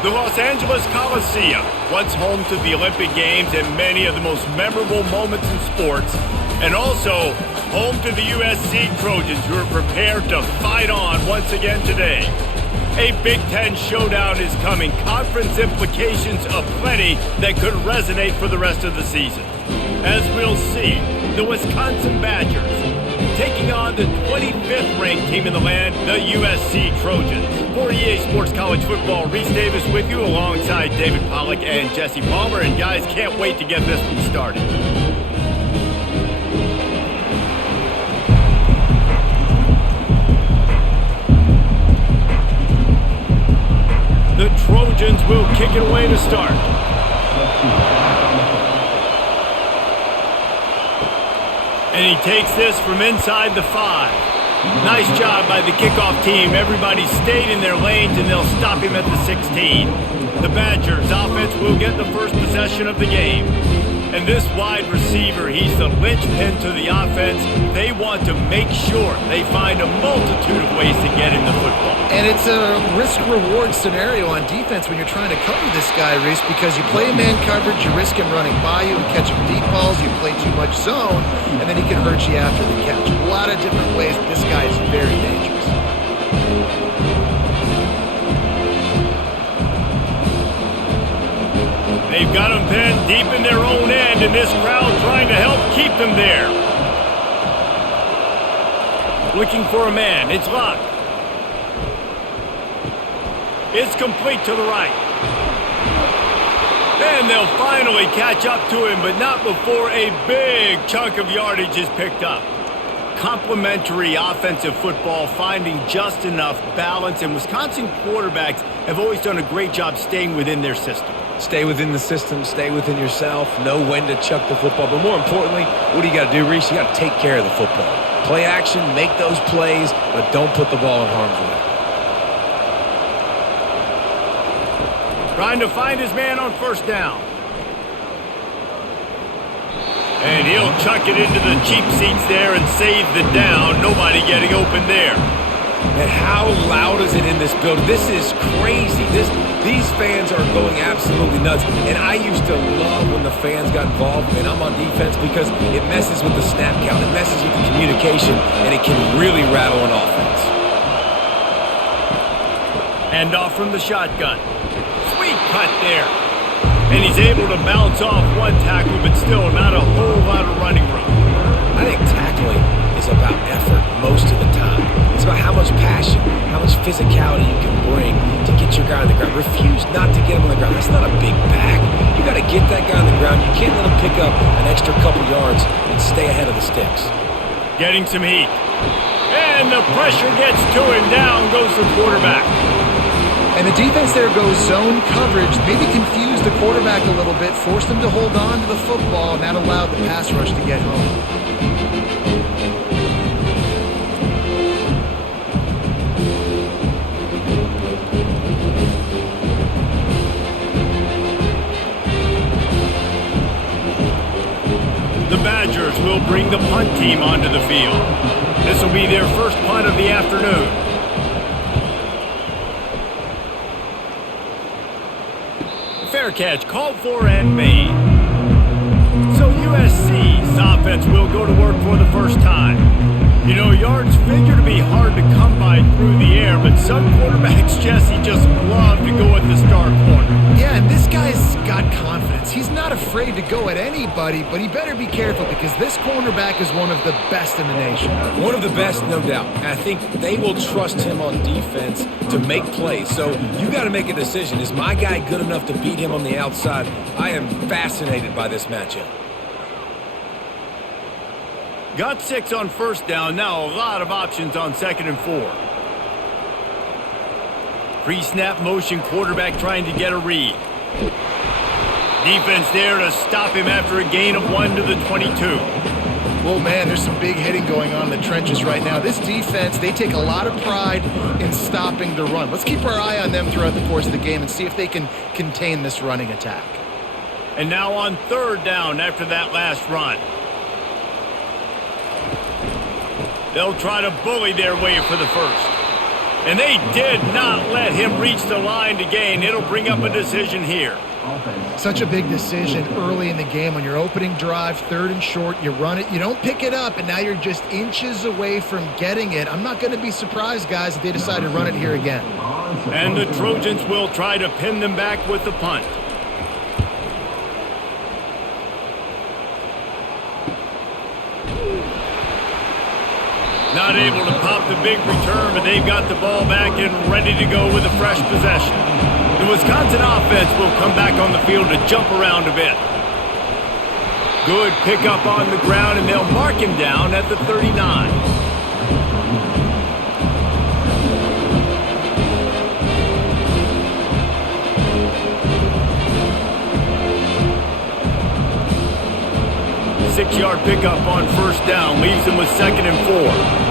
The Los Angeles Coliseum, once home to the Olympic Games and many of the most memorable moments in sports, and also home to the USC Trojans, who are prepared to fight on once again today. A Big Ten showdown is coming, conference implications aplenty that could resonate for the rest of the season. As we'll see, the Wisconsin Badgers taking on the 25th ranked team in the land, the USC Trojans. For EA Sports College Football, Reese Davis with you alongside David Pollack and Jesse Palmer. And guys, can't wait to get this one started. The Trojans will kick it away to start. And he takes this from inside the 5. Nice job by the kickoff team. Everybody stayed in their lanes, and they'll stop him at the 16. The Badgers offense will get the first possession of the game. And this wide receiver, he's the linchpin to the offense. They want to make sure they find a multitude of ways to get him the football. And it's a risk-reward scenario on defense when you're trying to cover this guy, Reese, because you play man coverage, you risk him running by you and catching deep balls, you play too much zone, and then he can hurt you after the catch. A lot of different ways, but this guy is very dangerous. They've got them pinned deep in their own end, and this crowd trying to help keep them there. Looking for a man. It's Locke. It's complete to the right. And they'll finally catch up to him, but not before a big chunk of yardage is picked up. Complementary offensive football, finding just enough balance, and Wisconsin quarterbacks have always done a great job staying within their system. Stay within the system, stay within yourself, know when to chuck the football. But more importantly, what do you got to do, Reese? You got to take care of the football. Play action, make those plays, but don't put the ball in harm's way. Trying to find his man on first down. And he'll chuck it into the cheap seats there and save the down. Nobody getting open there. And how loud is it in this building? This is crazy. These fans are going absolutely nuts. And I used to love when the fans got involved, and I'm on defense, because it messes with the snap count, it messes with the communication, and it can really rattle an offense. Hand off from the shotgun. Sweet cut there. And he's able to bounce off one tackle, but still not a whole lot of running room. I think tackling is about effort most of the time. It's about how much passion, how much physicality you can bring to get your guy on the ground. Refuse not to get him on the ground. That's not a big back. You got to get that guy on the ground. You can't let him pick up an extra couple yards and stay ahead of the sticks. Getting some heat. And the pressure gets to him. Down goes the quarterback. And the defense there goes zone coverage, maybe confused the quarterback a little bit, forced him to hold on to the football, and that allowed the pass rush to get home. The Badgers will bring the punt team onto the field. This will be their first punt of the afternoon. Fair catch called for and made. So USC's offense will go to work for the first time. You know, yards figure to be hard to come by through the air, but some quarterbacks, Jesse, just love to go at the star corner. Yeah, and this guy's got confidence. He's not afraid to go at anybody, but he better be careful, because this cornerback is one of the best in the nation. One of the best, no doubt. And I think they will trust him on defense to make plays. So you got to make a decision. Is my guy good enough to beat him on the outside? I am fascinated by this matchup. Got 6 on first down. Now a lot of options on 2nd and 4. Pre-snap motion, quarterback trying to get a read. Defense there to stop him after a gain of 1 to the 22. Well, man, there's some big hitting going on in the trenches right now. This defense, they take a lot of pride in stopping the run. Let's keep our eye on them throughout the course of the game and see if they can contain this running attack. And now on 3rd down after that last run. They'll try to bully their way for the first. And they did not let him reach the line to gain. It'll bring up a decision here. Such a big decision early in the game. On your opening drive, 3rd and short, you run it, you don't pick it up, and now you're just inches away from getting it. I'm not going to be surprised, guys, if they decide to run it here again. And the Trojans will try to pin them back with the punt. Not able to pop the big return, but they've got the ball back and ready to go with a fresh possession. The Wisconsin offense will come back on the field to jump around a bit. Good pickup on the ground, and they'll mark him down at the 39. Six-yard pickup on 1st down, leaves them with 2nd and 4.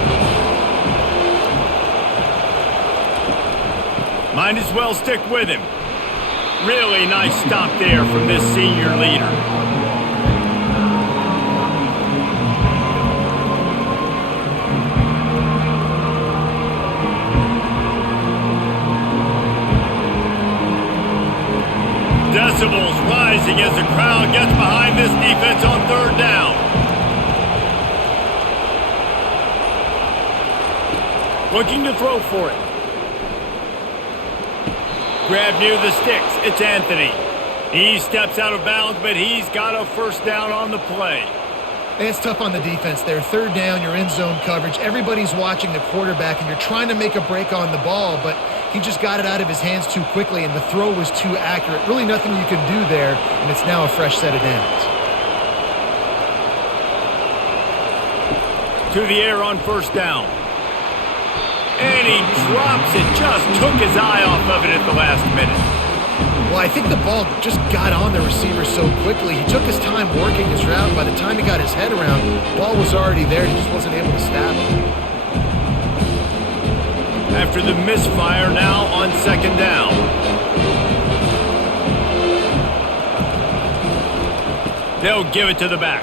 Might as well stick with him. Really nice stop there from this senior leader. Decibels rising as the crowd gets behind this defense on 3rd down. Looking to throw for it. Grab near the sticks. It's Anthony. He steps out of bounds, but he's got a 1st down on the play. It's tough on the defense there. 3rd down, you're in zone coverage. Everybody's watching the quarterback, and you're trying to make a break on the ball, but he just got it out of his hands too quickly, and the throw was too accurate. Really nothing you can do there, and it's now a fresh set of downs. To the air on 1st down. And he drops it. Just took his eye off of it at the last minute. Well, I think the ball just got on the receiver so quickly. He took his time working his route. By the time he got his head around, the ball was already there. He just wasn't able to stab it. After the misfire, now on 2nd down. They'll give it to the back.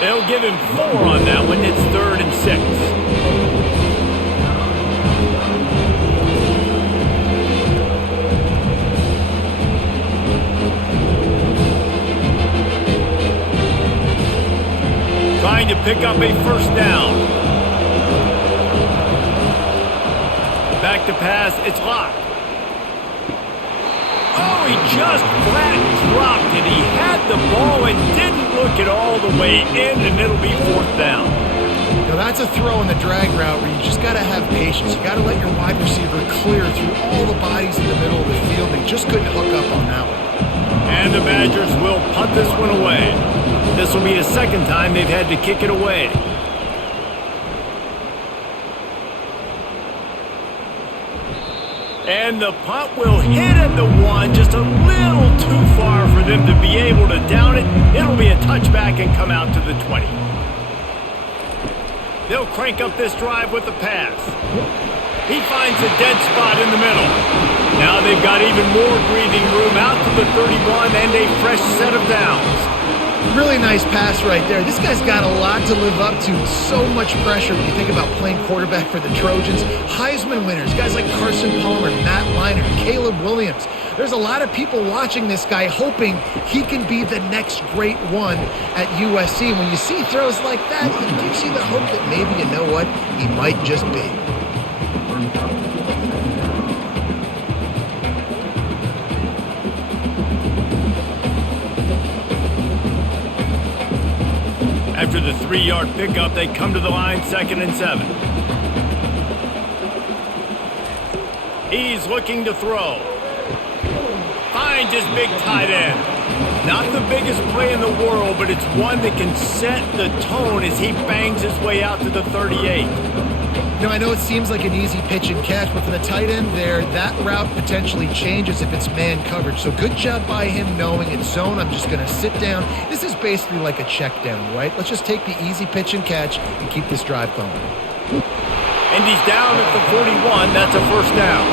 They'll give him 4 on that one. It's 3rd and 6. Trying to pick up a 1st down. Back to pass, it's locked. Oh, he just flat dropped it. He had the ball and didn't look it all the way in, and it'll be 4th down. Now that's a throw in the drag route where you just got to have patience. You got to let your wide receiver clear through all the bodies in the middle of the field. They just couldn't hook up on that one. And the Badgers will punt this one away. This will be the 2nd time they've had to kick it away. And the punt will hit at the 1, just a little too far for them to be able to down it. It'll be a touchback and come out to the 20. They'll crank up this drive with the pass. He finds a dead spot in the middle. Now they've got even more breathing room out to the 31 and a fresh set of downs. Really nice pass right there. This guy's got a lot to live up to. So much pressure when you think about playing quarterback for the Trojans. Heisman winners, guys like Carson Palmer, Matt Leinart, Caleb Williams. There's a lot of people watching this guy hoping he can be the next great one at USC. When you see throws like that, it gives you the hope that maybe, you know what, he might just be. After the 3-yard pickup, they come to the line, 2nd and 7. He's looking to throw. Finds his big tight end. Not the biggest play in the world, but it's one that can set the tone as he bangs his way out to the 38. Now, I know it seems like an easy pitch and catch, but for the tight end there, that route potentially changes if it's man coverage. So good job by him knowing it's zone. I'm just going to sit down. This is basically like a check down, right? Let's just take the easy pitch and catch and keep this drive going. And he's down at the 41. That's a 1st down.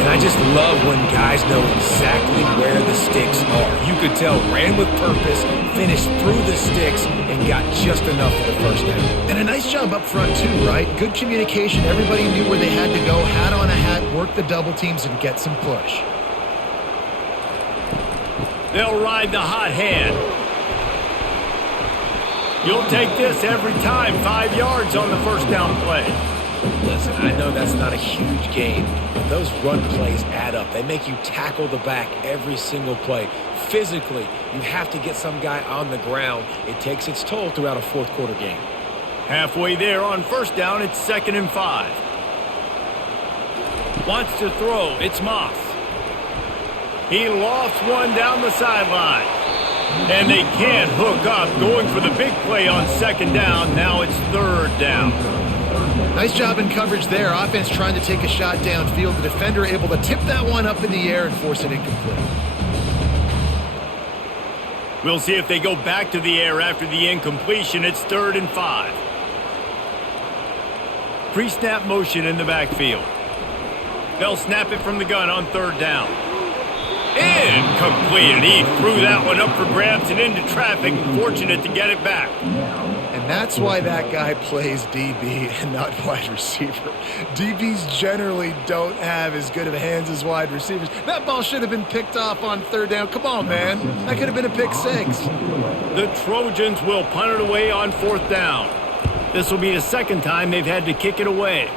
And I just love when guys know exactly where the sticks are. You could tell ran with purpose, finished through the sticks, and got just enough for the first down. And a nice job up front too, right? Good communication. Everybody knew where they had to go, hat on a hat, work the double teams, and get some push. They'll ride the hot hand. You'll take this every time. 5 yards on the first down play. Listen, I know that's not a huge gain, but those run plays add up. They make you tackle the back every single play. Physically, you have to get some guy on the ground. It takes its toll throughout a fourth quarter game. Halfway there on first down, it's 2nd and 5. Wants to throw, it's Moss. He lofts one down the sideline. And they can't hook up, going for the big play on 2nd down. Now it's 3rd down. Nice job in coverage there. Offense trying to take a shot downfield. The defender able to tip that one up in the air and force it incomplete. We'll see if they go back to the air after the incompletion. It's 3rd and 5. Pre-snap motion in the backfield. They'll snap it from the gun on 3rd down. Incomplete, and he threw that one up for grabs and into traffic. Fortunate to get it back. And that's why that guy plays DB and not wide receiver. DBs generally don't have as good of hands as wide receivers. That ball should have been picked off on 3rd down. Come on, man. That could have been a pick 6. The Trojans will punt it away on 4th down. This will be the 2nd time they've had to kick it away.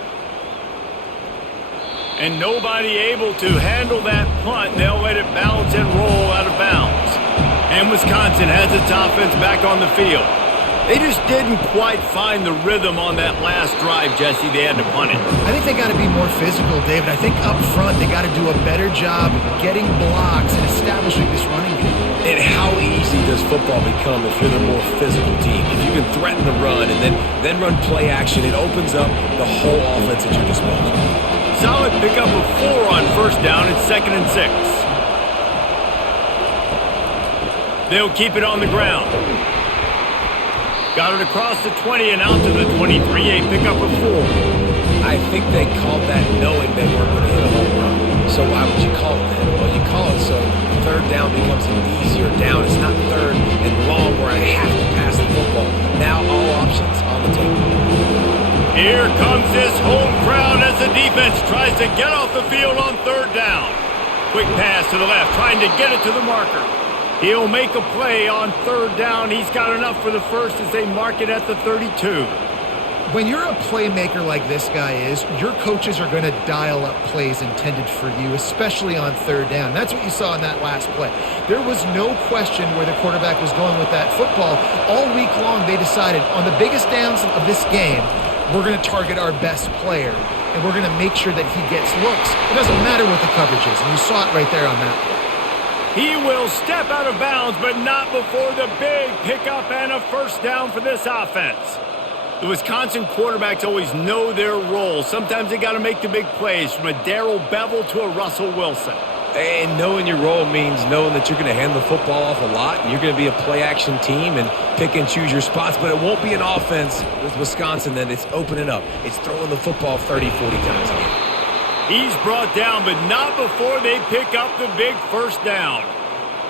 And nobody able to handle that punt. They'll let it bounce and roll out of bounds. And Wisconsin has its offense back on the field. They just didn't quite find the rhythm on that last drive, Jesse. They had to punt it. I think they got to be more physical, David. I think up front they got to do a better job getting blocks and establishing this running game. And how easy does football become if you're the more physical team? If you can threaten the run and then run play action, it opens up the whole offense at your disposal. Solid pickup of 4 on first down. It's 2nd and 6. They'll keep it on the ground. Got it across the 20 and out to the 23. A pickup of 4. I think they called that knowing they weren't going to hit a home run. So why would you call it that? Well, you call it so 3rd down becomes an easier down. It's not 3rd and long where I have to pass the football. Now all options on the table. Here comes this home crowd as the defense tries to get off the field on 3rd down. Quick pass to the left, trying to get it to the marker. He'll make a play on 3rd down. He's got enough for the first as they mark it at the 32. When you're a playmaker like this guy is, your coaches are going to dial up plays intended for you, especially on 3rd down. That's what you saw in that last play. There was no question where the quarterback was going with that football. All week long, they decided on the biggest downs of this game, we're going to target our best player, and we're going to make sure that he gets looks. It doesn't matter what the coverage is, and you saw it right there on that play. He will step out of bounds, but not before the big pickup and a first down for this offense. The Wisconsin quarterbacks always know their role. Sometimes they got to make the big plays, from a Darrell Bevel to a Russell Wilson. And knowing your role means knowing that you're going to hand the football off a lot. And you're going to be a play-action team and pick and choose your spots. But it won't be an offense with Wisconsin that it's opening up. It's throwing the football 30, 40 times a game. He's brought down, but not before they pick up the big first down.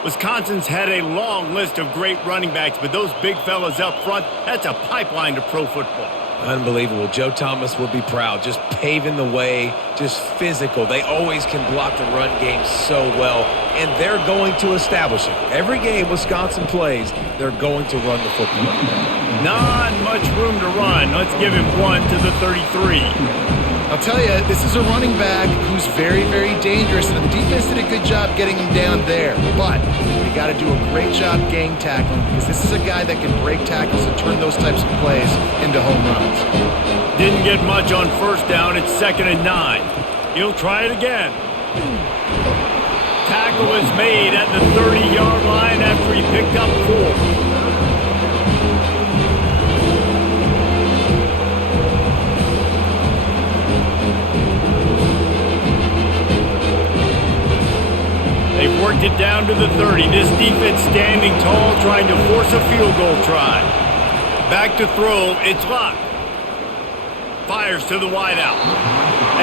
Wisconsin's had a long list of great running backs, but those big fellas up front, that's a pipeline to pro football. Unbelievable. Joe Thomas would be proud. Just paving the way, just physical. They always can block the run game so well, and they're going to establish it. Every game Wisconsin plays, they're going to run the football. Not much room to run. Let's give him 1 to the 33. I'll tell you, this is a running back who's very, very dangerous, and the defense did a good job getting him down there. But we got to do a great job gang tackling, because this is a guy that can break tackles and turn those types of plays into home runs. Didn't get much on first down. It's 2nd and 9. He'll try it again. Tackle is made at the 30-yard line after he picked up 4. They've worked it down to the 30. This defense standing tall, trying to force a field goal try. Back to throw. It's Locke. Fires to the wideout.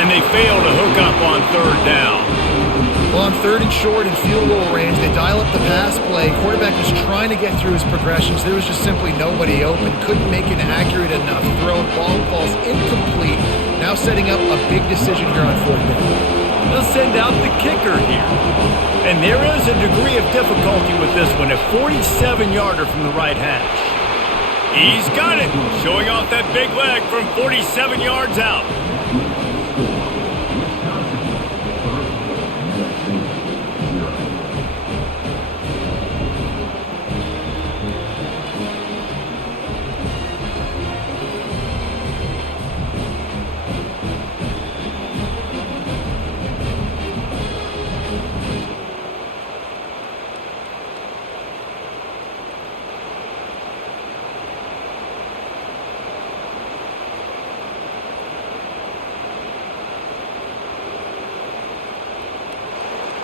And they fail to hook up on third down. Well, on third and short and field goal range, they dial up the pass play. Quarterback was trying to get through his progressions. There was just simply nobody open. Couldn't make an accurate enough throw. Ball falls incomplete. Now setting up a big decision here on fourth down. They'll send out the kicker here. And there is a degree of difficulty with this one. A 47-yarder from the right hash. He's got it. Showing off that big leg from 47 yards out.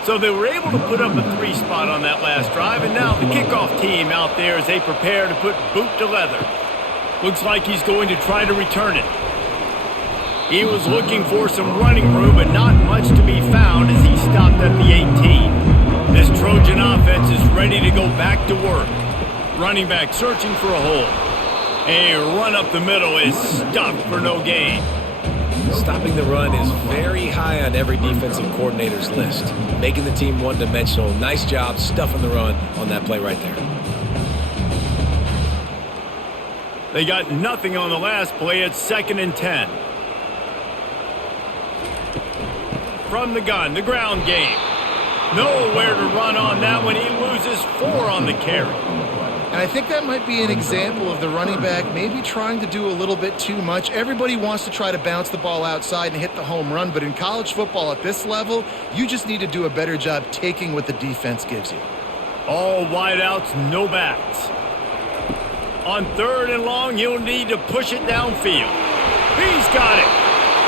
So they were able to put up a 3 spot on that last drive, and now the kickoff team out there as they prepare to put boot to leather. Looks like he's going to try to return it. He was looking for some running room, but not much to be found as he stopped at the 18. This Trojan offense is ready to go back to work. Running back searching for a hole. A run up the middle is stuffed for no gain. Stopping the run is very high on every defensive coordinator's list. Making the team one-dimensional. Nice job stuffing the run on that play right there. They got nothing on the last play. It's 2nd and 10. From the gun, the ground game. Nowhere to run on that one. He loses 4 on the carry. And I think that might be an example of the running back maybe trying to do a little bit too much. Everybody wants to try to bounce the ball outside and hit the home run, but in college football at this level, you just need to do a better job taking what the defense gives you. All wideouts, no backs. On 3rd and long, he'll need to push it downfield. He's got it.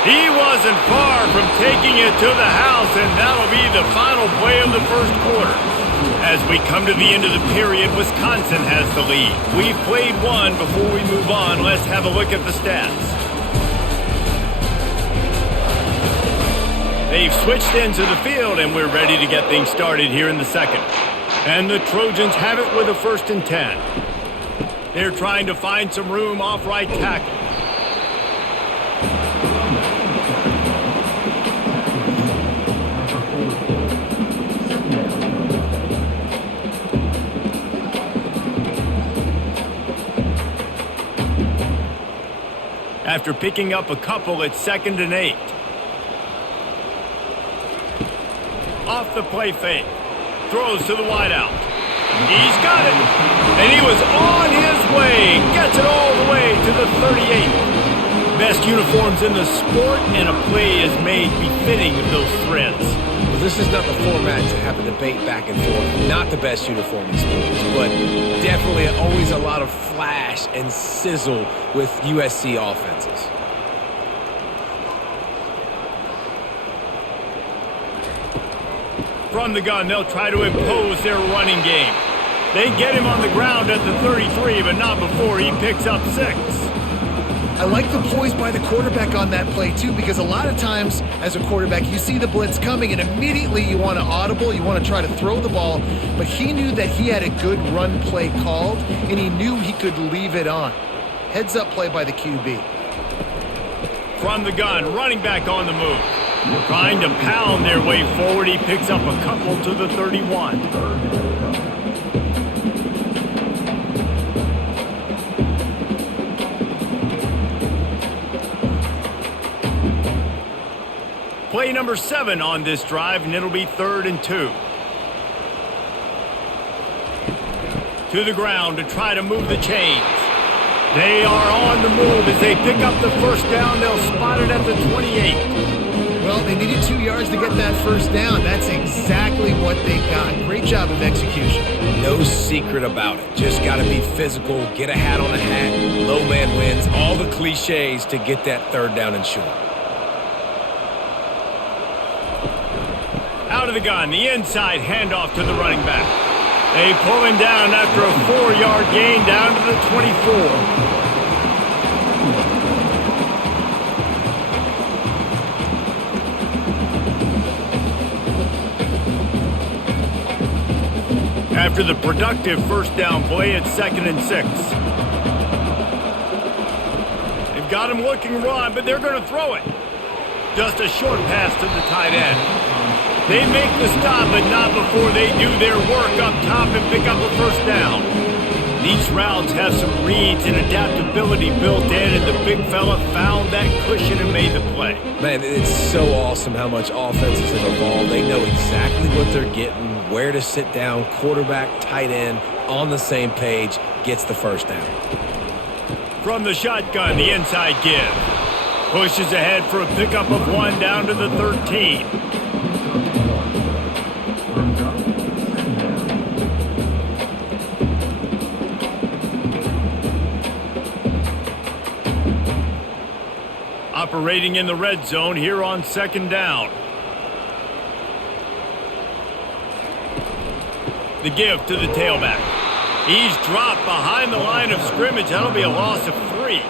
He wasn't far from taking it to the house, and that'll be the final play of the first quarter. As we come to the end of the period, Wisconsin has the lead. We've played one. Before we move on, let's have a look at the stats. They've switched into the field, and we're ready to get things started here in the second. And the Trojans have it with a 1st and 10. They're trying to find some room off right tackle. After picking up a couple, it's 2nd and 8. Off the play fake. Throws to the wideout. He's got it. And he was on his way. Gets it all the way to the 38. Best uniforms in the sport, and a play is made befitting of those threads. Well, this is not the format to have a debate back and forth. Not the best uniform in sports, but definitely always a lot of flash and sizzle with USC offenses. From the gun, they'll try to impose their running game. They get him on the ground at the 33, but not before he picks up 6. I like the poise by the quarterback on that play, too, because a lot of times as a quarterback, you see the blitz coming, and immediately you want to audible, you want to try to throw the ball, but he knew that he had a good run play called, and he knew he could leave it on. Heads-up play by the QB. From the gun, running back on the move. Trying to pound their way forward, he picks up a couple to the 31. Play number 7 on this drive, and it'll be 3rd and 2. To the ground to try to move the chains. They are on the move as they pick up the first down. They'll spot it at the 28. Well, they needed 2 yards to get that first down. That's exactly what they got. Great job of execution. No secret about it. Just got to be physical, get a hat on a hat, low man wins, all the cliches to get that 3rd down and short. Out of the gun, the inside handoff to the running back. They pull him down after a 4-yard gain down to the 24. after the productive first down play at 2nd and 6. They've got him looking run, but they're going to throw it. Just a short pass to the tight end. They make the stop, but not before they do their work up top and pick up a first down. These routes have some reads and adaptability built in, and the big fella found that cushion and made the play. Man, it's so awesome how much offenses have evolved. They know exactly what they're getting, where to sit down, quarterback, tight end, on the same page, gets the first down. From the shotgun, the inside give. Pushes ahead for a pickup of 1 down to the 13. Operating in the red zone here on 2nd down. The give to the tailback. He's dropped behind the line of scrimmage. That'll be a loss of 3.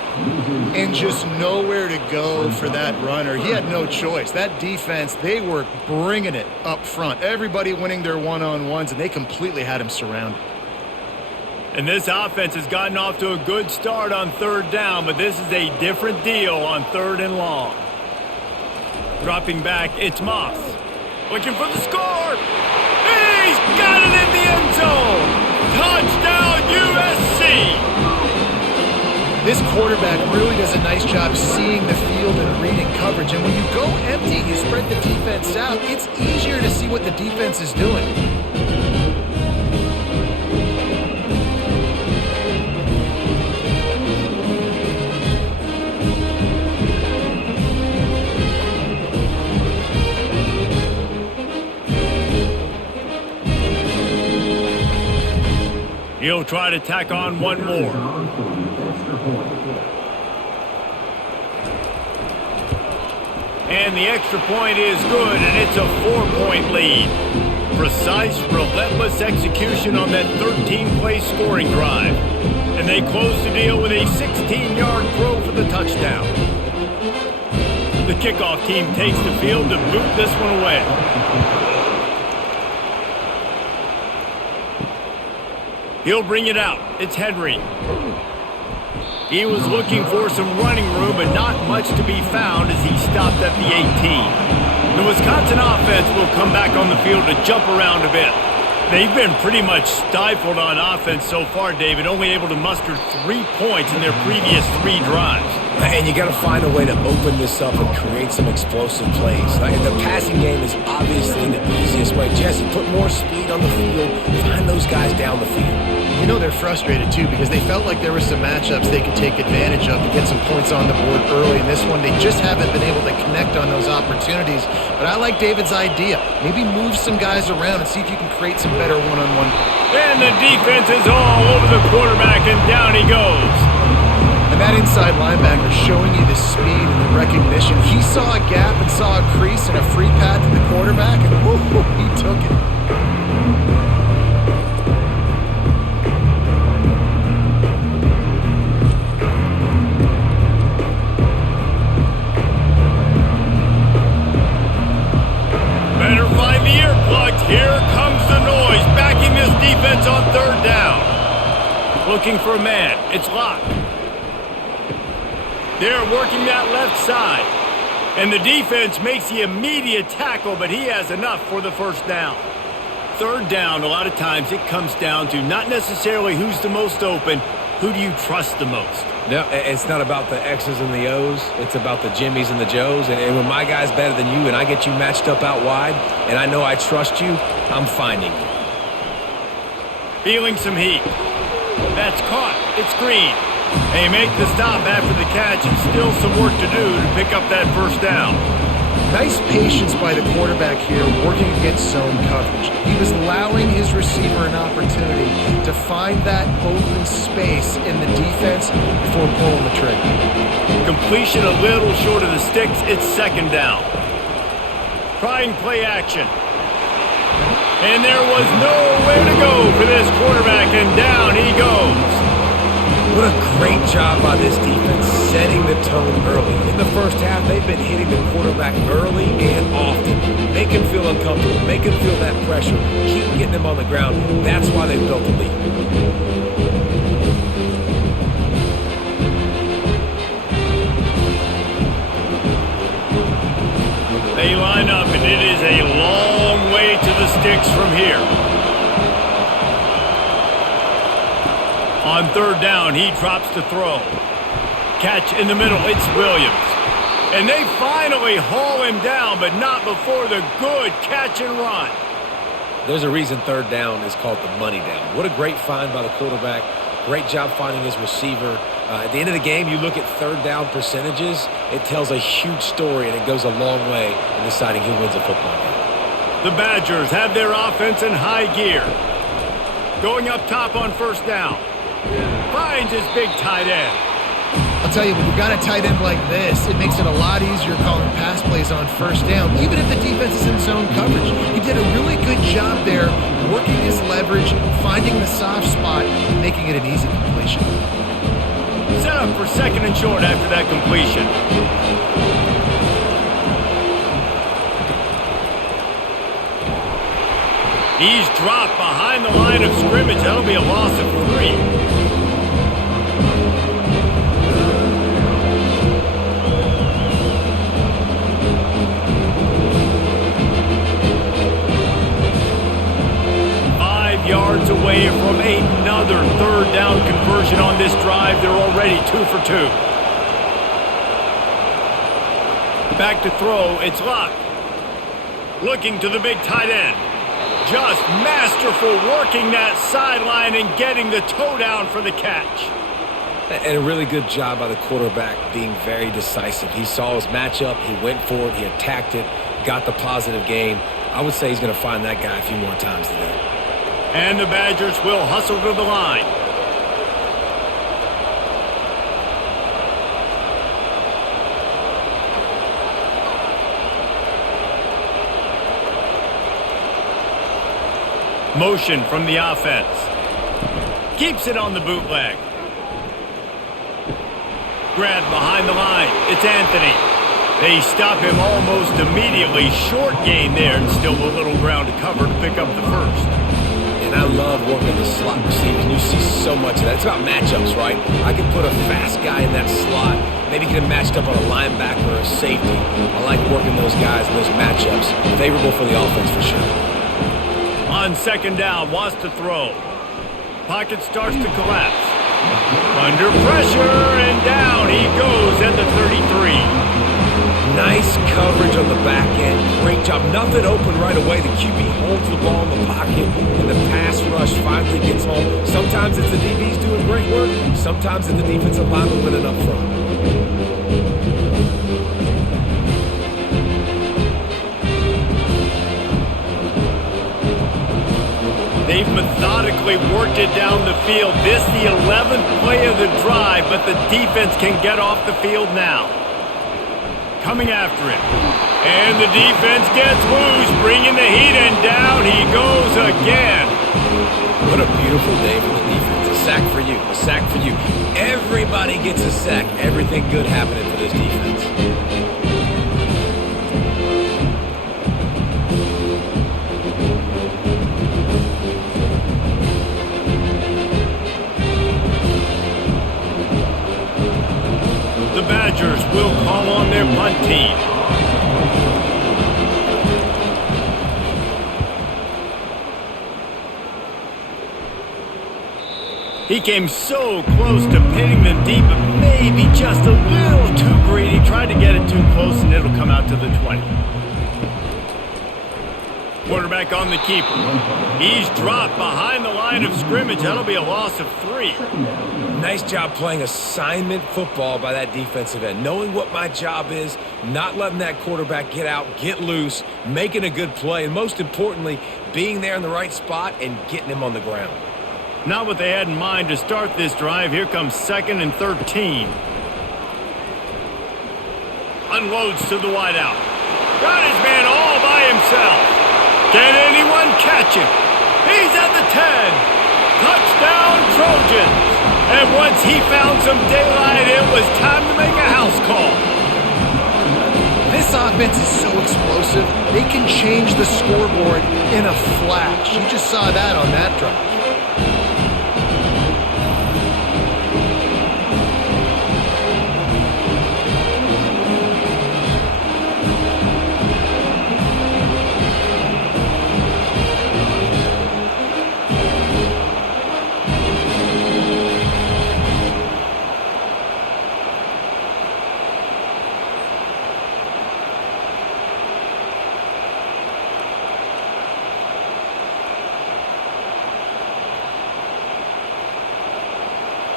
And just nowhere to go for that runner. He had no choice. That defense, they were bringing it up front. Everybody winning their one-on-ones, and they completely had him surrounded. And this offense has gotten off to a good start on 3rd down, but this is a different deal on 3rd and long. Dropping back, it's Moss. Looking for the score. He's got it in the end zone. Touchdown, USC! This quarterback really does a nice job seeing the field and reading coverage. And when you go empty, you spread the defense out, it's easier to see what the defense is doing. He'll try to tack on one more. And the extra point is good, and it's a 4-point lead. Precise, relentless execution on that 13-play scoring drive. And they close the deal with a 16-yard throw for the touchdown. The kickoff team takes the field to boot this one away. He'll bring it out. It's Henry. He was looking for some running room, but not much to be found as he stopped at the 18. The Wisconsin offense will come back on the field to jump around a bit. They've been pretty much stifled on offense so far, David, only able to muster 3 points in their previous 3 drives. And you got to find a way to open this up and create some explosive plays. The passing game is obviously the easiest way. Jesse, put more speed on the field, find those guys down the field. You know they're frustrated, too, because they felt like there were some matchups they could take advantage of to get some points on the board early. In this one, they just haven't been able to connect on those opportunities. But I like David's idea. Maybe move some guys around and see if you can create some better one-on-one. And the defense is all over the quarterback, and down he goes. And that inside linebacker showing you the speed and the recognition. He saw a gap and saw a crease and a free path to the quarterback, and whoo, he took it. Better find the earplugs. Here comes the noise, backing this defense on 3rd down. Looking for a man. It's Locke. They're working that left side. And the defense makes the immediate tackle, but he has enough for the first down. 3rd down, a lot of times it comes down to not necessarily who's the most open, who do you trust the most? No, it's not about the X's and the O's. It's about the Jimmies and the Joes. And when my guy's better than you and I get you matched up out wide and I know I trust you, I'm finding you. Feeling some heat. That's caught. It's Green. They make the stop after the catch, and still some work to do to pick up that first down. Nice patience by the quarterback here, working against zone coverage. He was allowing his receiver an opportunity to find that open space in the defense before pulling the trigger. Completion a little short of the sticks. It's 2nd down. Trying play action. And there was nowhere to go for this quarterback, and down he goes. What a great job by this defense setting the tone early. In the first half, they've been hitting the quarterback early and often. Make him feel uncomfortable. Make him feel that pressure. Keep getting him on the ground. That's why they built the lead. They line up, and it is a long way to the sticks from here. On third down, he drops to throw. Catch in the middle, it's Williams. And they finally haul him down, but not before the good catch and run. There's a reason third down is called the money down. What a great find by the quarterback. Great job finding his receiver. At the end of the game, you look at third down percentages, it tells a huge story, and it goes a long way in deciding who wins a football game. The Badgers have their offense in high gear. Going up top on first down. Finds his big tight end. I'll tell you, when you've got a tight end like this, it makes it a lot easier calling pass plays on first down, even if the defense is in zone coverage. He did a really good job there, working his leverage, finding the soft spot, and making it an easy completion. Set up for second and short after that completion. He's dropped behind the line of scrimmage. That'll be a loss of 3. Yards away from another third down conversion on this drive. They're already 2 for 2. Back to throw, it's Luck. Looking to the big tight end. Just masterful working that sideline and getting the toe down for the catch. And a really good job by the quarterback being very decisive. He saw his matchup, he went for it, he attacked it, got the positive gain. I would say he's going to find that guy a few more times today. And the Badgers will hustle to the line. Motion from the offense. Keeps it on the bootleg. Grab behind the line. It's Anthony. They stop him almost immediately. Short gain there, and still a little ground to cover to pick up the first. And I love working the slot receivers. You see so much of that. It's about matchups, right? I can put a fast guy in that slot, maybe get him matched up on a linebacker or a safety. I like working those guys in those matchups. Favorable for the offense for sure. On second down, wants to throw. Pocket starts to collapse. Under pressure, and down he goes at the 33. Nice coverage on the back end. Great job. Nothing open right away. The QB holds the ball in the pocket, and the pass rush finally gets home. Sometimes it's the DBs doing great work. Sometimes it's the defensive lineman winning up front. They've methodically worked it down the field. This the 11th play of the drive, but the defense can get off the field now. Coming after him. And the defense gets loose, bringing the heat, and down he goes again. What a beautiful day for the defense. A sack for you. A sack for you. Everybody gets a sack. Everything good happening for this defense. The Badgers will call on their punt team. He came so close to pinning them deep, but maybe just a little too greedy. Tried to get it too close, and it'll come out to the 20. Quarterback on the keeper. He's dropped behind the line of scrimmage. That'll be a loss of 3. Nice job playing assignment football by that defensive end. Knowing what my job is, not letting that quarterback get out, get loose, making a good play, and most importantly, being there in the right spot and getting him on the ground. Not what they had in mind to start this drive. Here comes 2nd and 13. Unloads to the wideout. Got his man all by himself. Can anyone catch him? He's at the 10. Touchdown, Trojans. And once he found some daylight, it was time to make a house call. This offense is so explosive, they can change the scoreboard in a flash. You just saw that on that drive.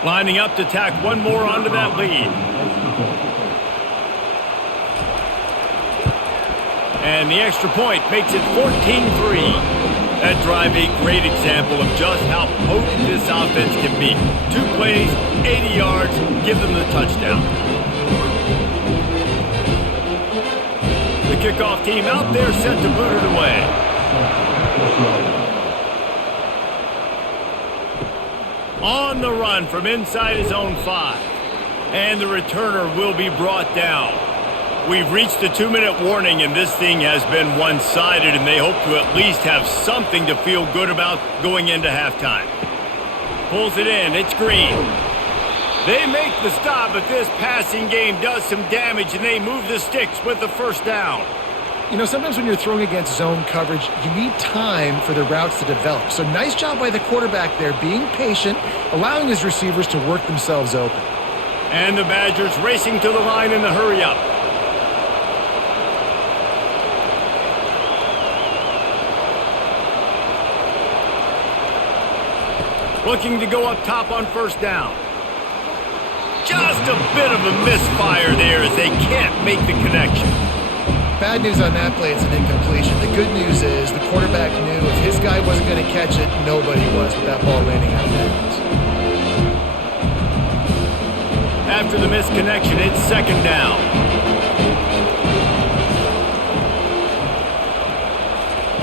Lining up to tack one more onto that lead. And the extra point makes it 14-3. That drive a great example of just how potent this offense can be. 2 plays, 80 yards, give them the touchdown. The kickoff team out there set to boot it away. On the run from inside his own 5. And the returner will be brought down. We've reached the 2-minute warning, and this thing has been one-sided, and they hope to at least have something to feel good about going into halftime. Pulls it in. It's Green. They make the stop, but this passing game does some damage, and they move the sticks with the first down. You know, sometimes when you're throwing against zone coverage, you need time for the routes to develop. So nice job by the quarterback there, being patient, allowing his receivers to work themselves open. And the Badgers racing to the line in the hurry-up. Looking to go up top on first down. Just a bit of a misfire there as they can't make the connection. Bad news on that play, it's an incompletion. The good news is the quarterback knew if his guy wasn't going to catch it, nobody was with that ball landing out of bounds. After the misconnection, it's second down.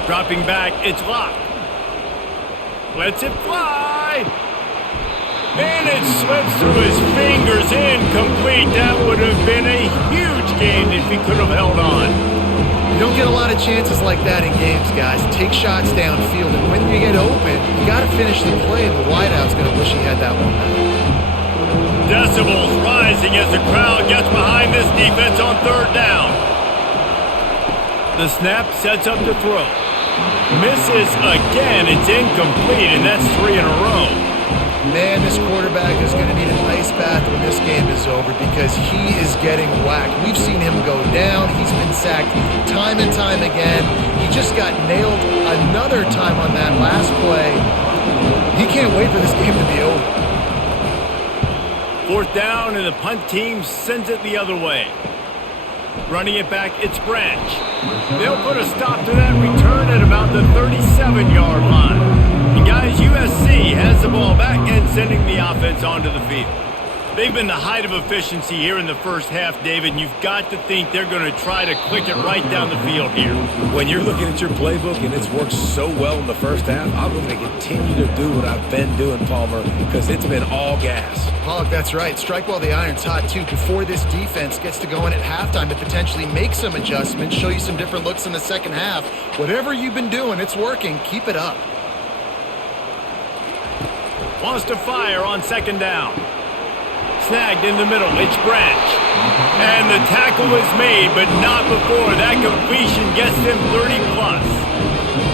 Dropping back, it's Locke. Lets it fly. And it slips through his fingers, incomplete. That would have been a huge gain if he could have held on. You don't get a lot of chances like that in games, guys. Take shots downfield, and when you get open, you got to finish the play, and the wideout's going to wish he had that one back. Decibels rising as the crowd gets behind this defense on third down. The snap sets up to throw. Misses again. It's incomplete, and that's 3 in a row. Man, this quarterback is going to need an ice bath when this game is over because he is getting whacked. We've seen him go down. He's been sacked time and time again. He just got nailed another time on that last play. He can't wait for this game to be over. Fourth down, and the punt team sends it the other way. Running it back, it's Branch. They'll put a stop to that return at about the 37-yard line. And guys, USC has the ball back and sending the offense onto the field. They've been the height of efficiency here in the first half, David, and you've got to think they're going to try to click it right down the field here. When you're looking at your playbook and it's worked so well in the first half, I'm going to continue to do what I've been doing, Palmer, because it's been all gas. Pollock, that's right. Strike while the iron's hot, too. Before this defense gets to go in at halftime to potentially make some adjustments, show you some different looks in the second half. Whatever you've been doing, it's working. Keep it up. Wants to fire on second down. Snagged in the middle, it's Branch. And the tackle is made, but not before that completion gets them 30+.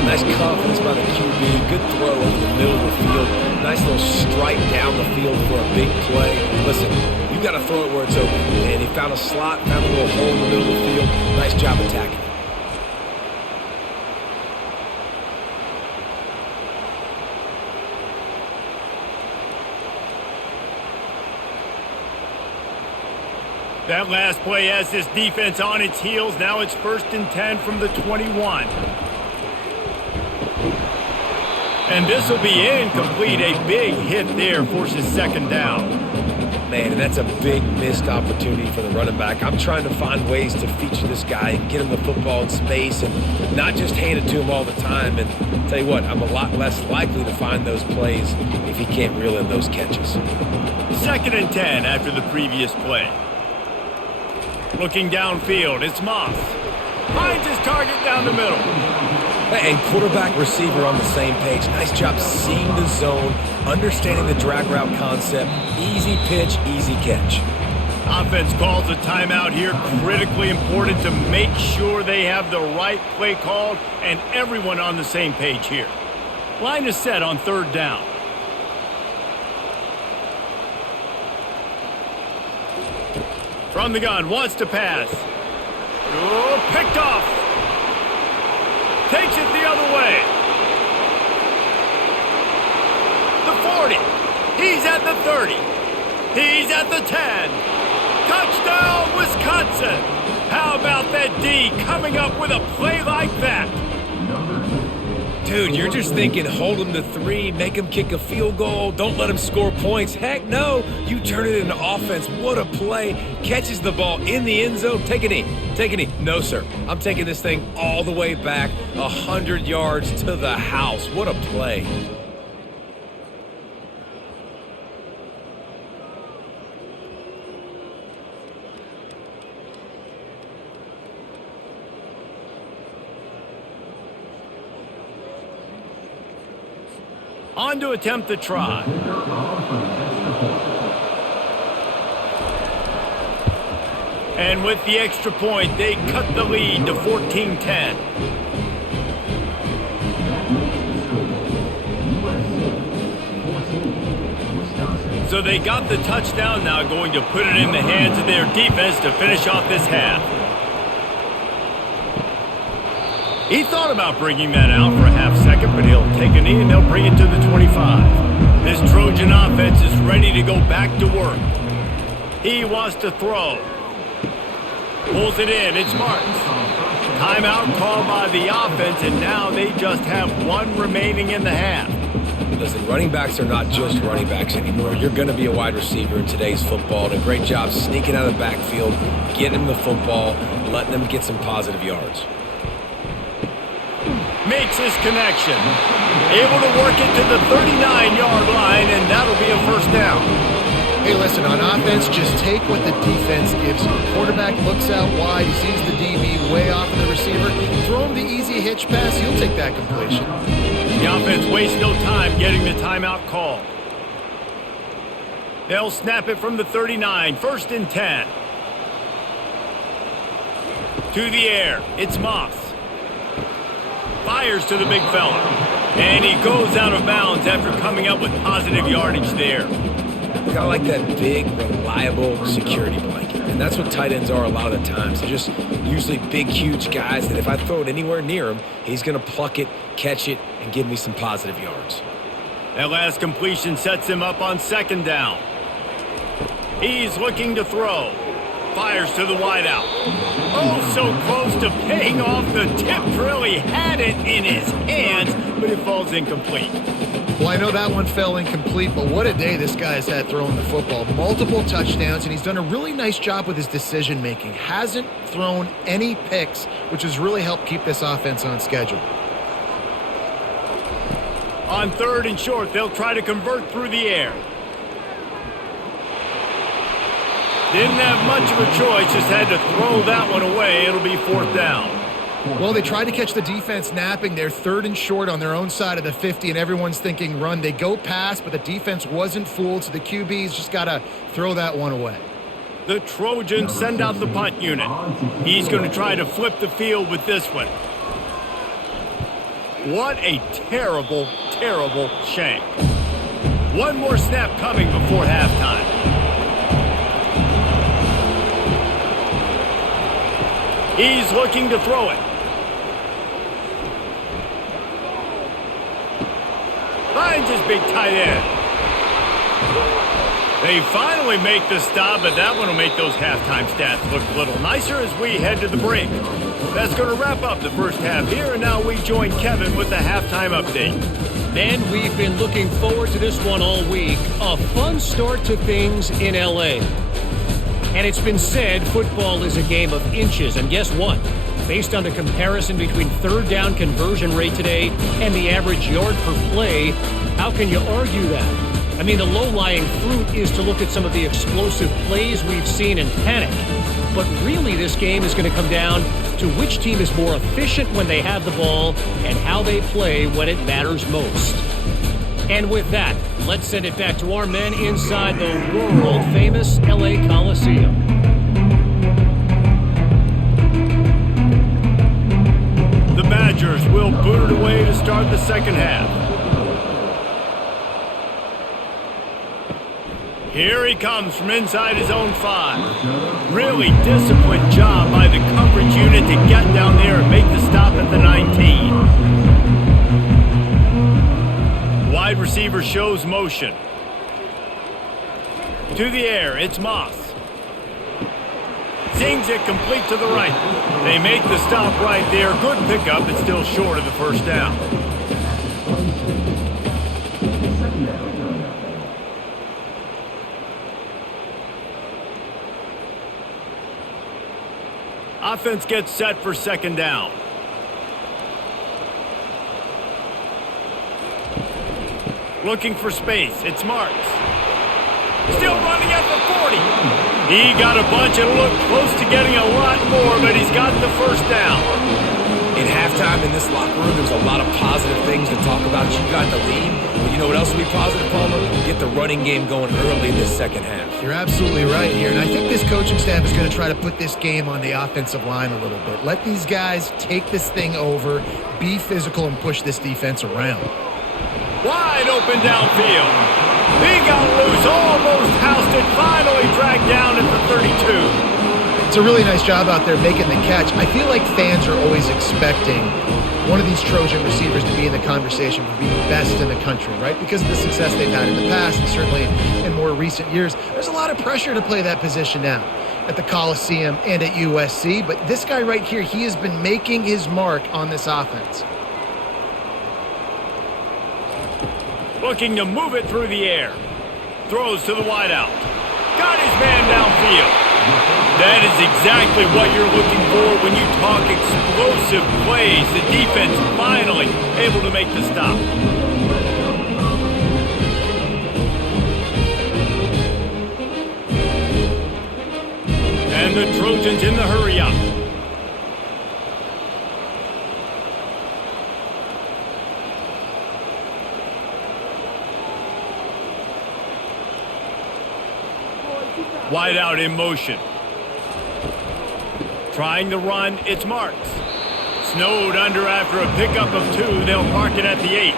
Nice confidence by the QB. Good throw over the middle of the field. Nice little strike down the field for a big play. Listen, you got to throw it where it's open. And he found a slot, found a little hole in the middle of the field. Nice job attacking it. That last play has this defense on its heels. Now it's 1st and 10 from the 21. And this will be incomplete. A big hit there forces second down. Man, and that's a big missed opportunity for the running back. I'm trying to find ways to feature this guy and get him the football in space and not just hand it to him all the time. And I'll tell you what, I'm a lot less likely to find those plays if he can't reel in those catches. 2nd and 10 after the previous play. Looking downfield, it's Moss. Finds his target down the middle. And quarterback, receiver on the same page. Nice job seeing the zone, understanding the drag route concept. Easy pitch, easy catch. Offense calls a timeout here. Critically important to make sure they have the right play called and everyone on the same page here. Line is set on 3rd down. From the gun, wants to pass. Oh, picked off. Takes it the other way. The 40. He's at the 30. He's at the 10. Touchdown, Wisconsin. How about that D coming up with a play like that? Dude, you're just thinking hold him to 3, make him kick a field goal, don't let him score points. Heck no, you turn it into offense. What a play. Catches the ball in the end zone. Take a knee. Take a knee. No, sir. I'm taking this thing all the way back 100 yards to the house. What a play. On to attempt the try. And with the extra point, they cut the lead to 14-10. So they got the touchdown, now going to put it in the hands of their defense to finish off this half. He thought about bringing that out for a half second, but he'll take a knee and they'll bring it to the 25. This Trojan offense is ready to go back to work. He wants to throw. Pulls it in. It's Martins. Timeout called by the offense, and now they just have 1 remaining in the half. Listen, running backs are not just running backs anymore. You're going to be a wide receiver in today's football. And a great job sneaking out of the backfield, getting them the football, letting them get some positive yards. Makes his connection. Able to work it to the 39-yard line, and that'll be a 1st down. Hey, listen, on offense, just take what the defense gives you. Quarterback looks out wide, he sees the DB way off of the receiver. Throw him the easy hitch pass, he'll take that completion. The offense wastes no time getting the timeout called. They'll snap it from the 39, 1st and 10. To the air, it's Moss. Fires to the big fella. And he goes out of bounds after coming up with positive yardage there. Kind of like that big, reliable security blanket. And that's what tight ends are a lot of the times. They're just usually big, huge guys that if I throw it anywhere near him, he's going to pluck it, catch it, and give me some positive yards. That last completion sets him up on 2nd down. He's looking to throw. Fires to the wideout. Oh, so close to paying off the tip drill. He had it in his hands, but it falls incomplete. Well, I know that one fell incomplete, but what a day this guy's had throwing the football. Multiple touchdowns, and he's done a really nice job with his decision-making. Hasn't thrown any picks, which has really helped keep this offense on schedule. On 3rd and short, they'll try to convert through the air. Didn't have much of a choice, just had to throw that one away. It'll be 4th down. Well, they tried to catch the defense napping. They're 3rd and short on their own side of the 50, and everyone's thinking run. They go pass, but the defense wasn't fooled, so the QB's just got to throw that one away. The Trojans send out the punt unit. He's going to try to flip the field with this one. What a terrible, terrible shank. One more snap coming before halftime. He's looking to throw it. Finds his big tight end. They finally make the stop, but that one will make those halftime stats look a little nicer as we head to the break. That's going to wrap up the first half here, and now we join Kevin with the halftime update. Man, we've been looking forward to this one all week. A fun start to things in L.A. And it's been said football is a game of inches, and guess what? Based on the comparison between 3rd down conversion rate today and the average yard per play, how can you argue that? I mean, the low-lying fruit is to look at some of the explosive plays we've seen and panic. but really this game is going to come down to which team is more efficient when they have the ball and how they play when it matters most. And with that, let's send it back to our men inside the world-famous LA Coliseum. The Badgers will boot it away to start the second half. Here he comes from inside his own 5. Really disciplined job by the coverage unit to get down there and make the stop at the 19. Wide receiver shows motion. To the air, it's Moss. Zings it complete to the right. They make the stop right there. Good pickup, but still short of the first down. Offense gets set for second down. Looking for space. It's Marks. Still running at the 40. He got a bunch and looked close to getting a lot more, but he's got the first down. In halftime in this locker room, there's a lot of positive things to talk about. You got the lead, but you know what else will be positive, Palmer? Get the running game going early in this second half. You're absolutely right here, and I think this coaching staff is going to try to put this game on the offensive line a little bit. Let these guys take this thing over, be physical, and push this defense around. Wide open downfield. He got loose, almost housed it, finally dragged down at the 32. It's a really nice job out there making the catch. I feel like fans are always expecting one of these Trojan receivers to be in the conversation for being best in the country, right? Because of the success they've had in the past and certainly in more recent years. There's a lot of pressure to play that position now at the Coliseum and at USC, but this guy right here, he has been making his mark on this offense. Looking to move it through the air. Throws to the wideout. Got his man downfield. That is exactly what you're looking for when you talk explosive plays. The defense finally able to make the stop. And the Trojans in the hurry up. Wide out in motion. Trying to run, it's Marks. Snowed under after a pickup of 2. They'll mark it at the 8.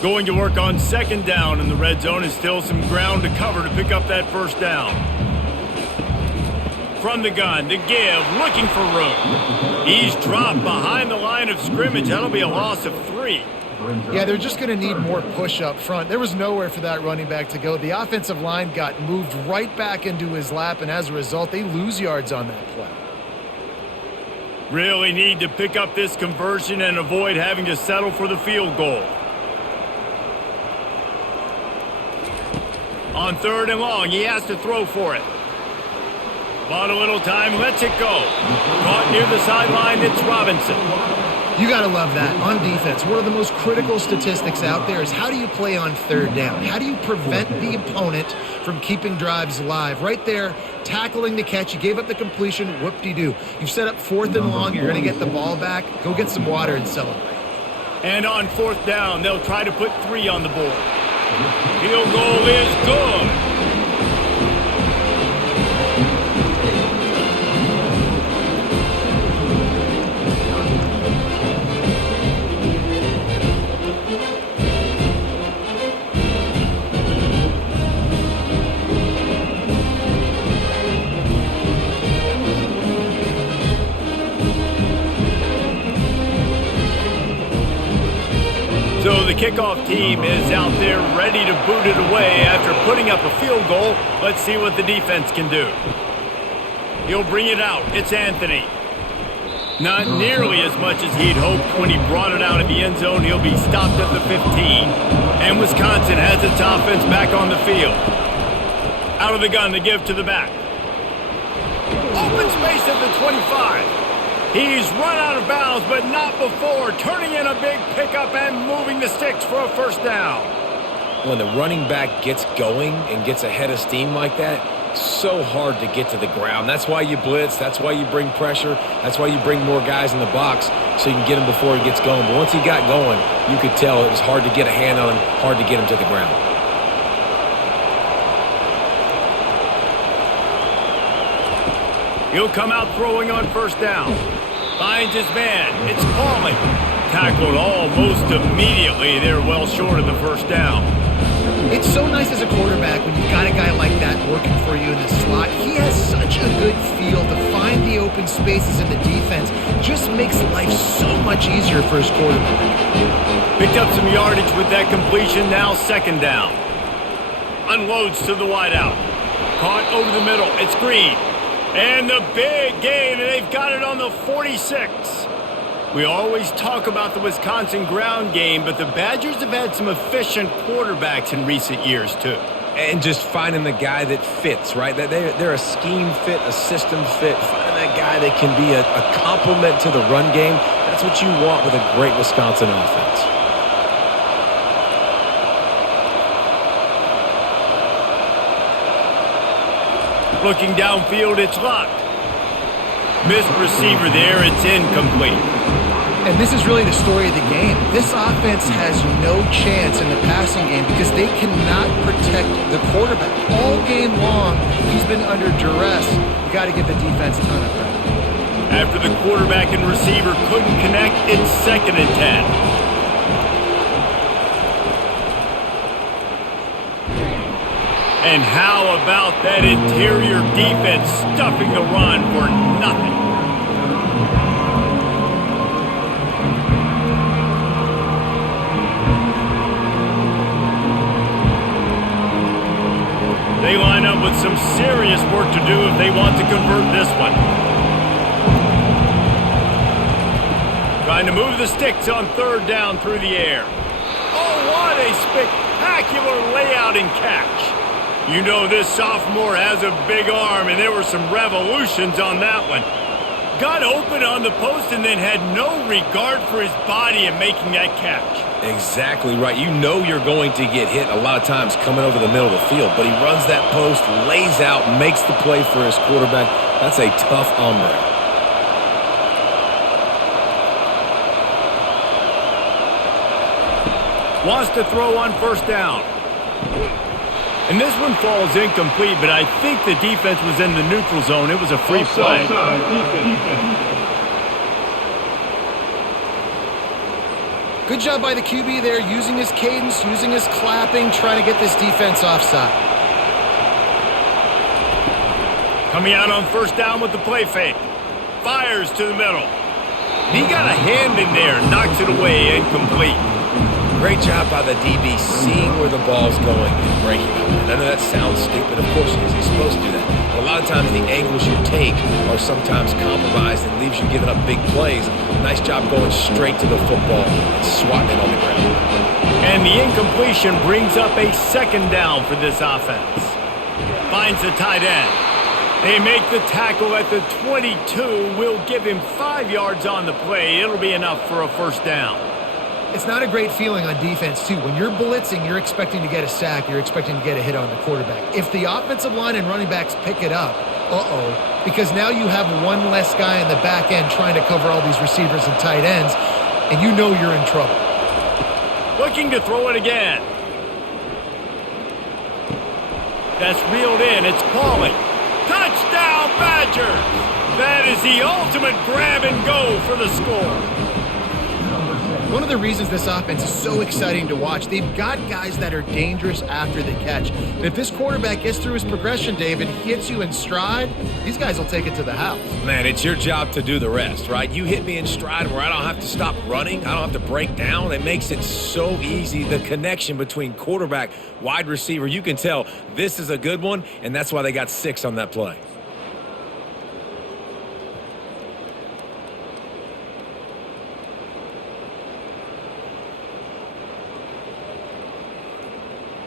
Going to work on second down in the red zone, and still some ground to cover to pick up that first down. From the gun, to give, looking for room. He's dropped behind the line of scrimmage. That'll be a loss of 3. Yeah, they're just going to need more push up front. There was nowhere for that running back to go. The offensive line got moved right back into his lap, and as a result, they lose yards on that play. Really need to pick up this conversion and avoid having to settle for the field goal. On 3rd and long, he has to throw for it. Bought a little time, lets it go. Caught near the sideline, it's Robinson. You got to love that. On defense, one of the most critical statistics out there is how do you play on 3rd down? How do you prevent the opponent from keeping drives alive? Right there, tackling the catch. You gave up the completion, whoop-de-doo. You've set up 4th and long. You're going to get the ball back. Go get some water and celebrate. And on 4th down, they'll try to put 3 on the board. Field goal is good. So the kickoff team is out there ready to boot it away after putting up a field goal. Let's see what the defense can do. He'll bring it out. It's Anthony. Not nearly as much as he'd hoped when he brought it out of the end zone. He'll be stopped at the 15. And Wisconsin has its offense back on the field. Out of the gun to give to the back. Open space at the 25. He's run out of bounds, but not before, turning in a big pickup and moving the sticks for a first down. When the running back gets going and gets ahead of steam like that, so hard to get to the ground. That's why you blitz. That's why you bring pressure. That's why you bring more guys in the box so you can get him before he gets going. But once he got going, you could tell it was hard to get a hand on him, hard to get him to the ground. He'll come out throwing on first down. Finds his man. It's Prangley. Tackled almost immediately. They're well short of the first down. It's so nice as a quarterback when you've got a guy like that working for you in the slot. He has such a good feel to find the open spaces in the defense. Just makes life so much easier for his quarterback. Picked up some yardage with that completion. Now second down. Unloads to the wideout. Caught over the middle. It's Green. And the big gain, and they've got it on the 46. We always talk about the Wisconsin ground game, but the Badgers have had some efficient quarterbacks in recent years, too. And just finding the guy that fits, right? They're a scheme fit, a system fit. Finding that guy that can be a complement to the run game. That's what you want with a great Wisconsin offense. Looking downfield, it's Luck. Missed receiver there, it's incomplete. And this is really the story of the game. This offense has no chance in the passing game because they cannot protect the quarterback. All game long, he's been under duress. You got to give the defense a ton of credit. After the quarterback and receiver couldn't connect, it's 2nd and 10. And how about that interior defense stuffing the run for nothing? They line up with some serious work to do if they want to convert this one. Trying to move the sticks on 3rd down through the air. Oh, what a spectacular layout and catch. You know this sophomore has a big arm, and there were some revolutions on that one. Got open on the post and then had no regard for his body in making that catch. Exactly right. You know you're going to get hit a lot of times coming over the middle of the field, but he runs that post, lays out, makes the play for his quarterback. That's a tough hombre. Wants to throw on first down. And this one falls incomplete, but I think the defense was in the neutral zone. It was a free play. Good job by the QB there, using his cadence, using his clapping, trying to get this defense offside. Coming out on first down with the play fake. Fires to the middle. He got a hand in there, knocks it away, incomplete. Great job by the DB seeing where the ball's going and breaking it. And I know that sounds stupid. Of course it is. He's supposed to do that. But a lot of times the angles you take are sometimes compromised and leaves you giving up big plays. Nice job going straight to the football and swatting it on the ground. And the incompletion brings up a 2nd down for this offense. Finds the tight end. They make the tackle at the 22. Will give him 5 yards on the play. It'll be enough for a first down. It's not a great feeling on defense, too. When you're blitzing, you're expecting to get a sack. You're expecting to get a hit on the quarterback. If the offensive line and running backs pick it up, because now you have one less guy in the back end trying to cover all these receivers and tight ends, and you know you're in trouble. Looking to throw it again. That's reeled in. It's Prangley. Touchdown, Badgers! That is the ultimate grab and go for the score. One of the reasons this offense is so exciting to watch, they've got guys that are dangerous after the catch. But if this quarterback gets through his progression, David, hits you in stride, these guys will take it to the house. Man, it's your job to do the rest, right? You hit me in stride where I don't have to stop running. I don't have to break down. It makes it so easy. The connection between quarterback, wide receiver, you can tell this is a good one, and that's why they got 6 on that play.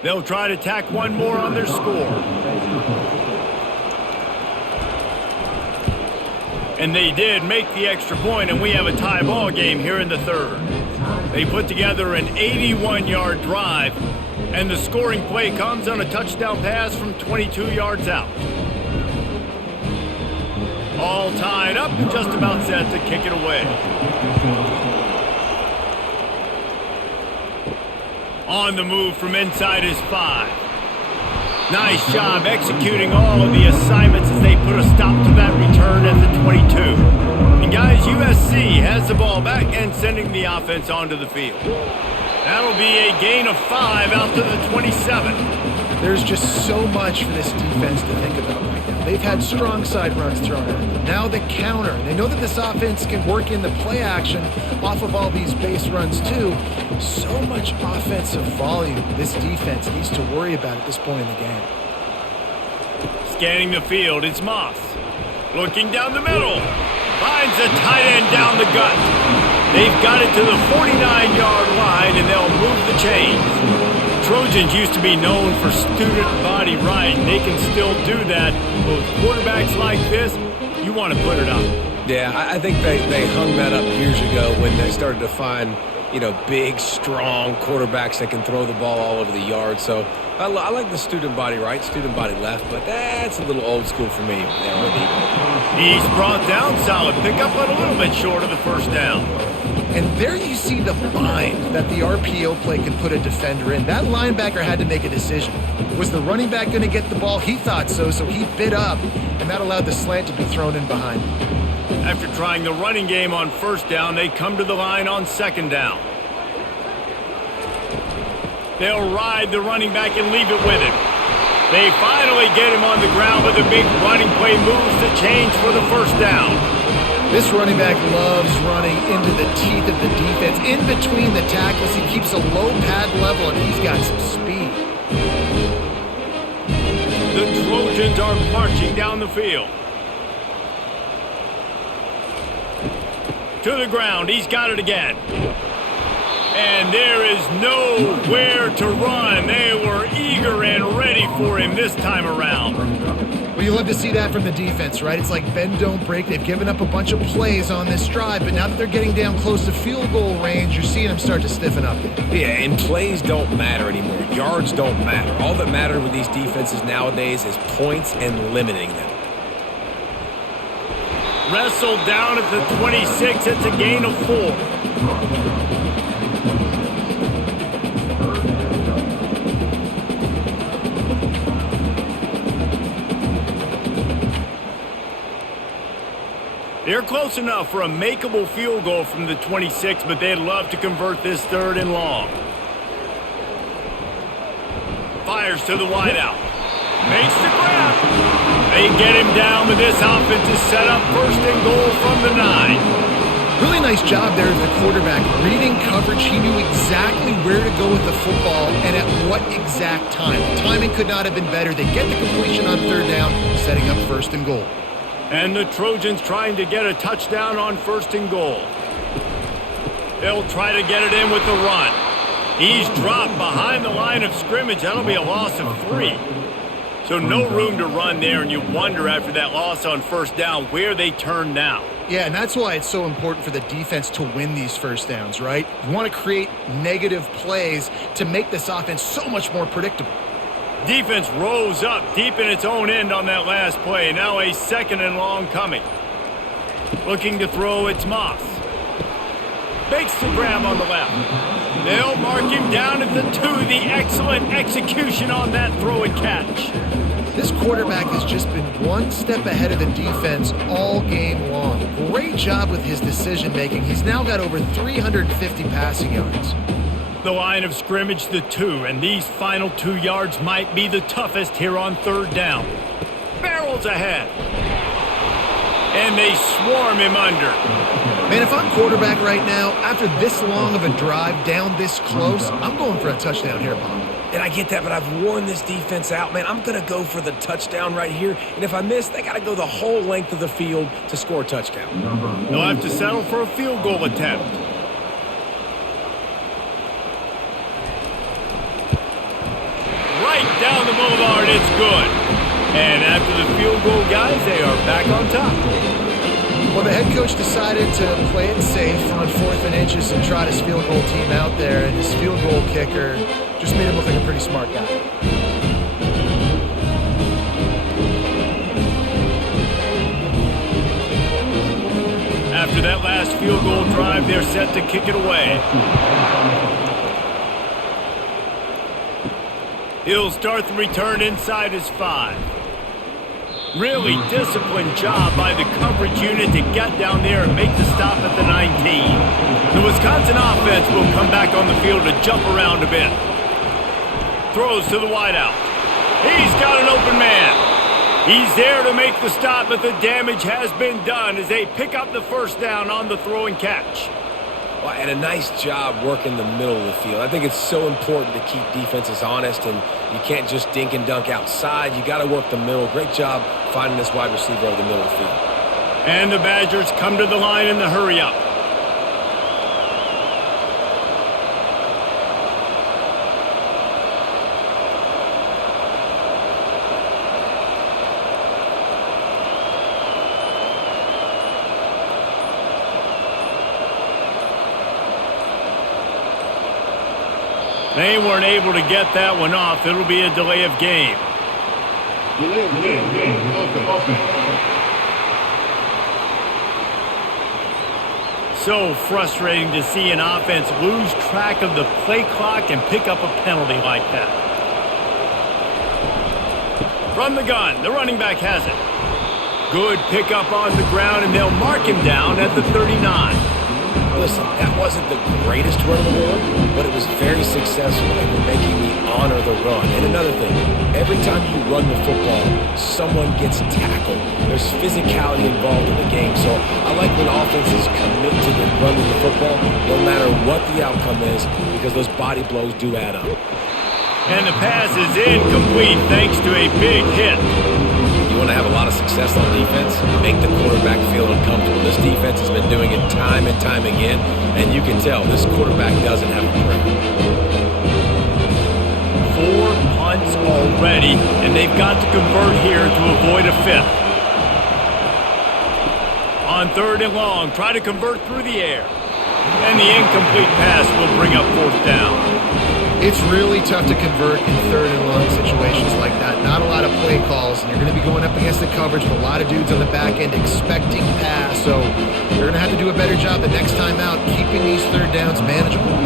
They'll try to tack one more on their score. And they did make the extra point, and we have a tie ball game here in the third. They put together an 81-yard drive, and the scoring play comes on a touchdown pass from 22 yards out. All tied up and just about set to kick it away. On the move from inside his 5. Nice job executing all of the assignments as they put a stop to that return at the 22. And guys, USC has the ball back and sending the offense onto the field. That'll be a gain of 5 out to the 27. There's just so much for this defense to think about right now. They've had strong side runs thrown at them. Now the counter. They know that this offense can work in the play action off of all these base runs too. So much offensive volume this defense needs to worry about at this point in the game. Scanning the field, it's Moss. Looking down the middle. Finds a tight end down the gut. They've got it to the 49-yard line, and they'll move the chains. Trojans used to be known for student body right. They can still do that. But with quarterbacks like this, you want to put it up. Yeah, I think they hung that up years ago when they started to find, big, strong quarterbacks that can throw the ball all over the yard. So I like the student body right, student body left, but that's a little old school for me. He's brought down, solid pickup, but a little bit short of the first down. And there you see the bind that the RPO play can put a defender in. That linebacker had to make a decision. Was the running back going to get the ball? He thought so he bit up, and that allowed the slant to be thrown in behind him. After trying the running game on first down, they come to the line on second down. They'll ride the running back and leave it with him. They finally get him on the ground, but the big running play moves the chains for the first down. This running back loves running into the teeth of the defense. In between the tackles, he keeps a low pad level, and he's got some speed. The Trojans are marching down the field. To the ground, he's got it again. And there is nowhere to run. They were eager and ready for him this time around. Well, you love to see that from the defense, right? It's like bend, don't break. They've given up a bunch of plays on this drive, but now that they're getting down close to field goal range, you're seeing them start to stiffen up. Yeah, and plays don't matter anymore. Yards don't matter. All that matters with these defenses nowadays is points and limiting them. Wrestled down at the 26. It's a gain of 4. They're close enough for a makeable field goal from the 26, but they'd love to convert this third and long. Fires to the wideout. Makes the grab. They get him down, but this offense is set up first and goal from the 9. Really nice job there of the quarterback. Reading coverage, he knew exactly where to go with the football and at what exact time. The timing could not have been better. They get the completion on third down, setting up first and goal. And the Trojans trying to get a touchdown on first and goal. They'll try to get it in with the run. He's dropped behind the line of scrimmage. That'll be a loss of 3. So no room to run there, and you wonder after that loss on first down where they turn now. Yeah, and that's why it's so important for the defense to win these first downs, right? You want to create negative plays to make this offense so much more predictable. Defense rose up deep in its own end on that last play. Now a second and long coming. Looking to throw, it's Moss. Makes the grab on the left. They'll mark him down at the 2. The excellent execution on that throw and catch. This quarterback has just been one step ahead of the defense all game long. Great job with his decision-making. He's now got over 350 passing yards. The line of scrimmage, the 2, and these final 2 yards might be the toughest here on third down. Barrels ahead. And they swarm him under. Man, if I'm quarterback right now, after this long of a drive down this close, I'm going for a touchdown here, Bob. And I get that, but I've worn this defense out, man. I'm going to go for the touchdown right here. And if I miss, they got to go the whole length of the field to score a touchdown. They'll have to settle for a field goal attempt. Down the boulevard, it's good. And after the field goal, guys, they are back on top. Well, the head coach decided to play it safe on 4th and inches and trot his field goal team out there, and his field goal kicker just made him look like a pretty smart guy. After that last field goal drive, they're set to kick it away. He'll start the return inside his 5. Really disciplined job by the coverage unit to get down there and make the stop at the 19. The Wisconsin offense will come back on the field to jump around a bit. Throws to the wideout. He's got an open man. He's there to make the stop, but the damage has been done as they pick up the first down on the throw and catch. Well, and a nice job working the middle of the field. I think it's so important to keep defenses honest, and you can't just dink and dunk outside. You got to work the middle. Great job finding this wide receiver over the middle of the field. And the Badgers come to the line in the hurry-up. They weren't able to get that one off. It'll be a delay of game. So frustrating to see an offense lose track of the play clock and pick up a penalty like that. From the gun, the running back has it. Good pickup on the ground, and they'll mark him down at the 39. Listen, that wasn't the greatest run in the world, but it was very successful and making me honor the run. And another thing, every time you run the football, someone gets tackled. There's physicality involved in the game, so I like when offenses commit to running the football, no matter what the outcome is, because those body blows do add up. And the pass is incomplete thanks to a big hit. You want to have a lot of success on defense, make the quarterback feel uncomfortable. This defense has been doing it time and time again, and you can tell this quarterback doesn't have a prayer. 4 punts already, and they've got to convert here to avoid a 5th. On 3rd and long, try to convert through the air. And the incomplete pass will bring up 4th down. It's really tough to convert in 3rd and long situations like that. Not a lot of play calls, and you're going to be going up against the coverage with a lot of dudes on the back end expecting pass. So you're going to have to do a better job the next time out keeping these 3rd downs manageable.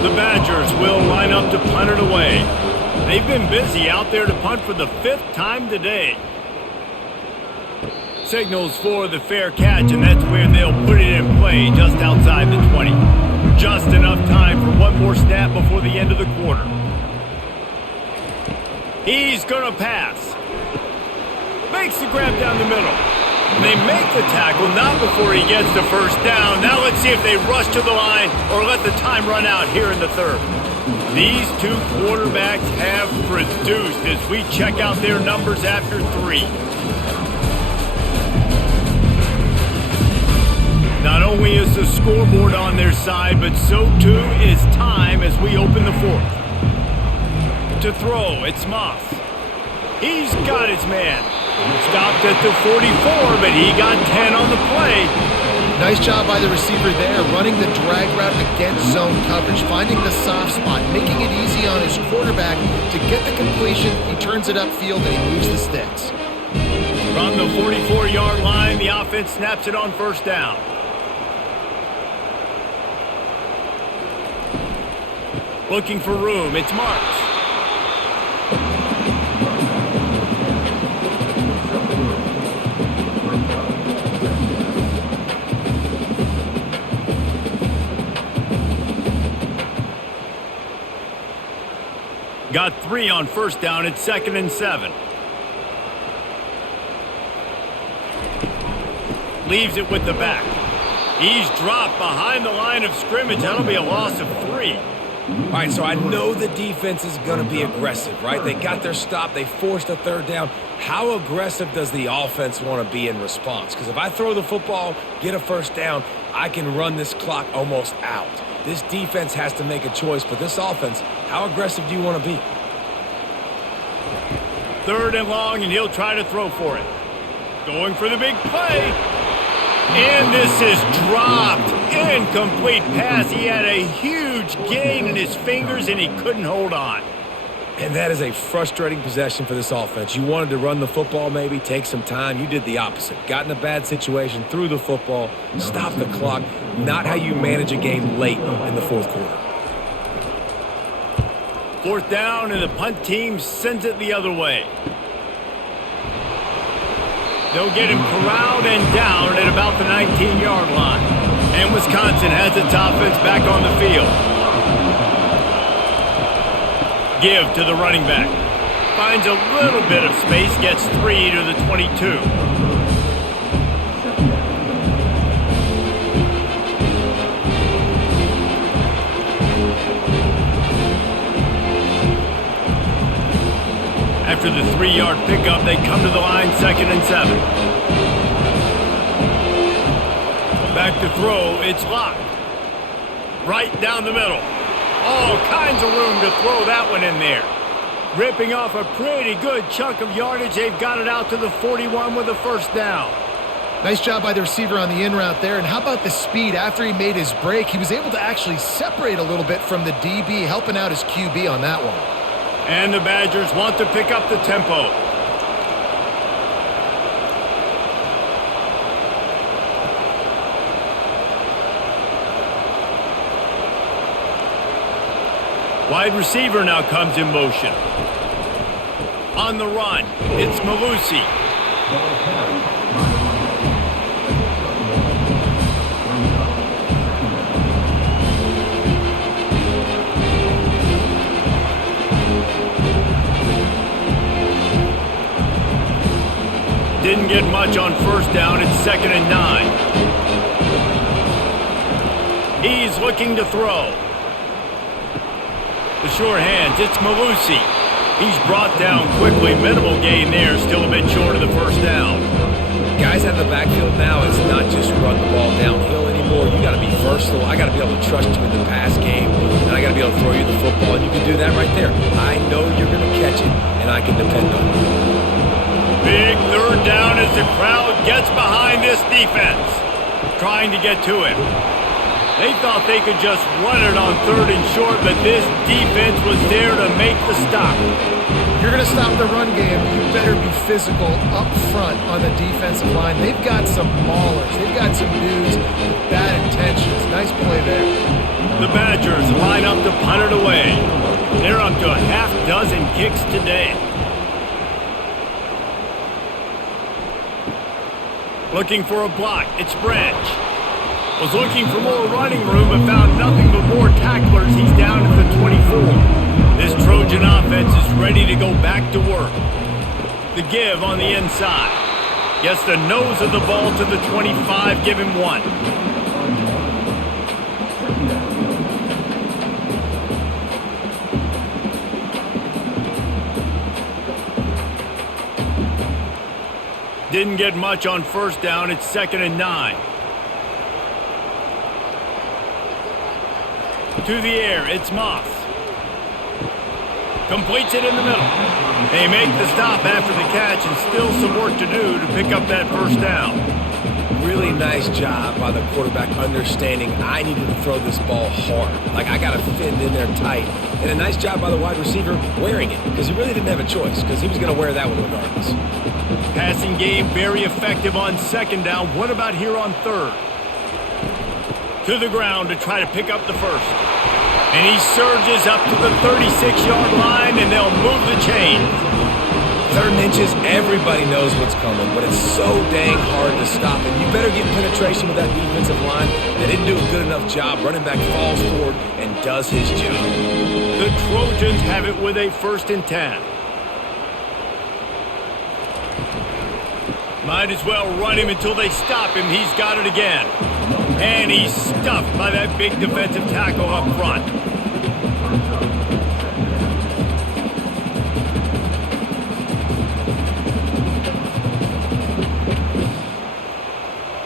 The Badgers will line up to punt it away. They've been busy out there to punt for the 5th time today. Signals for the fair catch, and that's where they'll put it in play just outside the 20. Just enough time for one more snap before the end of the quarter. He's going to pass. Makes the grab down the middle. And they make the tackle, not before he gets the first down. Now let's see if they rush to the line or let the time run out here in the 3rd. These two quarterbacks have produced as we check out their numbers after 3. Not only is the scoreboard on their side, but so too is time as we open the 4th. To throw, it's Moss. He's got his man. Stopped at the 44, but he got 10 on the play. Nice job by the receiver there, running the drag route against zone coverage, finding the soft spot, making it easy on his quarterback to get the completion. He turns it upfield and he moves the sticks. From the 44-yard line, the offense snaps it on 1st down. Looking for room, it's Marks. Got 3 on 1st down, it's 2nd and 7. Leaves it with the back. He's dropped behind the line of scrimmage. That'll be a loss of 3. All right, so I know the defense is going to be aggressive, right? They got their stop. They forced a 3rd down. How aggressive does the offense want to be in response? Because if I throw the football, get a 1st down, I can run this clock almost out. This defense has to make a choice, but this offense, how aggressive do you want to be? 3rd and long, and he'll try to throw for it. Going for the big play. And this is dropped. Incomplete pass. He had a huge gain in his fingers, and he couldn't hold on. And that is a frustrating possession for this offense. You wanted to run the football, maybe take some time. You did the opposite. Got in a bad situation, threw the football, stopped the clock. Not how you manage a game late in the fourth quarter. Fourth down, and the punt team sends it the other way. They'll get him corralled and down at about the 19-yard line. And Wisconsin has its offense back on the field. Give to the running back. Finds a little bit of space, gets 3 to the 22. After the 3-yard pickup, they come to the line, 2nd and 7. Back to throw, it's locked. Right down the middle. All kinds of room to throw that one in there. Ripping off a pretty good chunk of yardage. They've got it out to the 41 with a first down. Nice job by the receiver on the in route there. And how about the speed? After he made his break, he was able to actually separate a little bit from the DB, helping out his QB on that one. And the Badgers want to pick up the tempo. Wide receiver now comes in motion. On the run, it's Malusi. Didn't get much on first down. It's 2nd and 9. He's looking to throw. The sure hands, it's Malusi. He's brought down quickly. Minimal gain there, still a bit short of the first down. Guys out of the backfield now, it's not just run the ball downhill anymore. You got to be versatile. I got to be able to trust you in the pass game, and I got to be able to throw you the football, and you can do that right there. I know you're going to catch it, and I can depend on you. Big third down as the crowd gets behind this defense, trying to get to him. They thought they could just run it on 3rd and short, but this defense was there to make the stop. You're going to stop the run game. You better be physical up front on the defensive line. They've got some maulers. They've got some dudes with bad intentions. Nice play there. The Badgers line up to punt it away. They're up to a half dozen kicks today. Looking for a block. It's Branch. Was looking for more running room, but found nothing but more tacklers. He's down at the 24. This Trojan offense is ready to go back to work. The give on the inside. Gets the nose of the ball to the 25. Give him 1. Didn't get much on first down. It's 2nd and 9. To the air, it's Moss. Completes it in the middle. They make the stop after the catch, and still some work to do to pick up that first down. Really nice job by the quarterback understanding I needed to throw this ball hard. Like, I got to fit in there tight. And a nice job by the wide receiver wearing it, because he really didn't have a choice, because he was going to wear that one regardless. Passing game very effective on 2nd down. What about here on 3rd? To the ground to try to pick up the first. And he surges up to the 36-yard line, and they'll move the chain. 3rd and inches, everybody knows what's coming, but it's so dang hard to stop it. You better get penetration with that defensive line. They didn't do a good enough job. Running back falls forward and does his job. The Trojans have it with a 1st and 10. Might as well run him until they stop him. He's got it again. And he's stuffed by that big defensive tackle up front.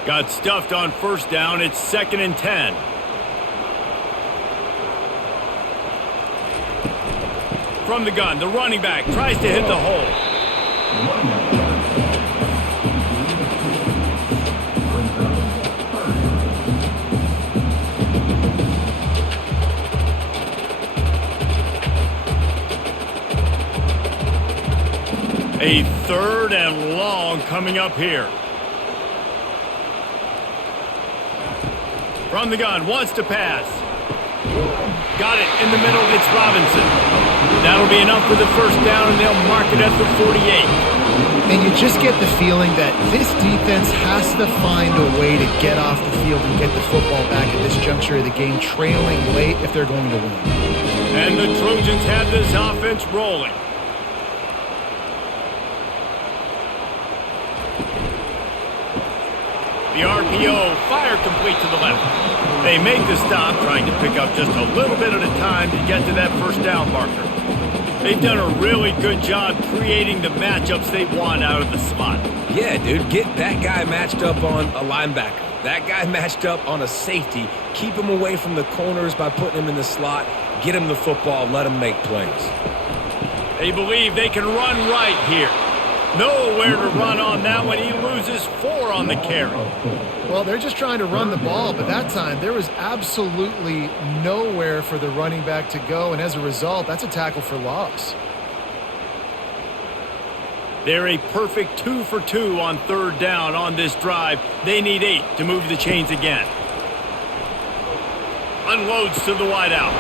Got stuffed on first down. It's 2nd and 10. From the gun, the running back tries to hit the hole. A 3rd and long coming up here. From the gun, wants to pass. Got it in the middle, it's Robinson. That'll be enough for the first down, and they'll mark it at the 48. And you just get the feeling that this defense has to find a way to get off the field and get the football back at this juncture of the game, trailing late if they're going to win. And the Trojans have this offense rolling. The RPO, fire complete to the left. They make the stop, trying to pick up just a little bit at a time to get to that first down marker. They've done a really good job creating the matchups they want out of the slot. Yeah, dude, get that guy matched up on a linebacker. That guy matched up on a safety. Keep him away from the corners by putting him in the slot. Get him the football, let him make plays. They believe they can run right here. Nowhere to run on that one. He loses 4 on the carry. Well, they're just trying to run the ball, but that time there was absolutely nowhere for the running back to go, and as a result, that's a tackle for loss. They're a perfect 2 for 2 on 3rd down on this drive. They need 8 to move the chains again. Unloads to the wideout.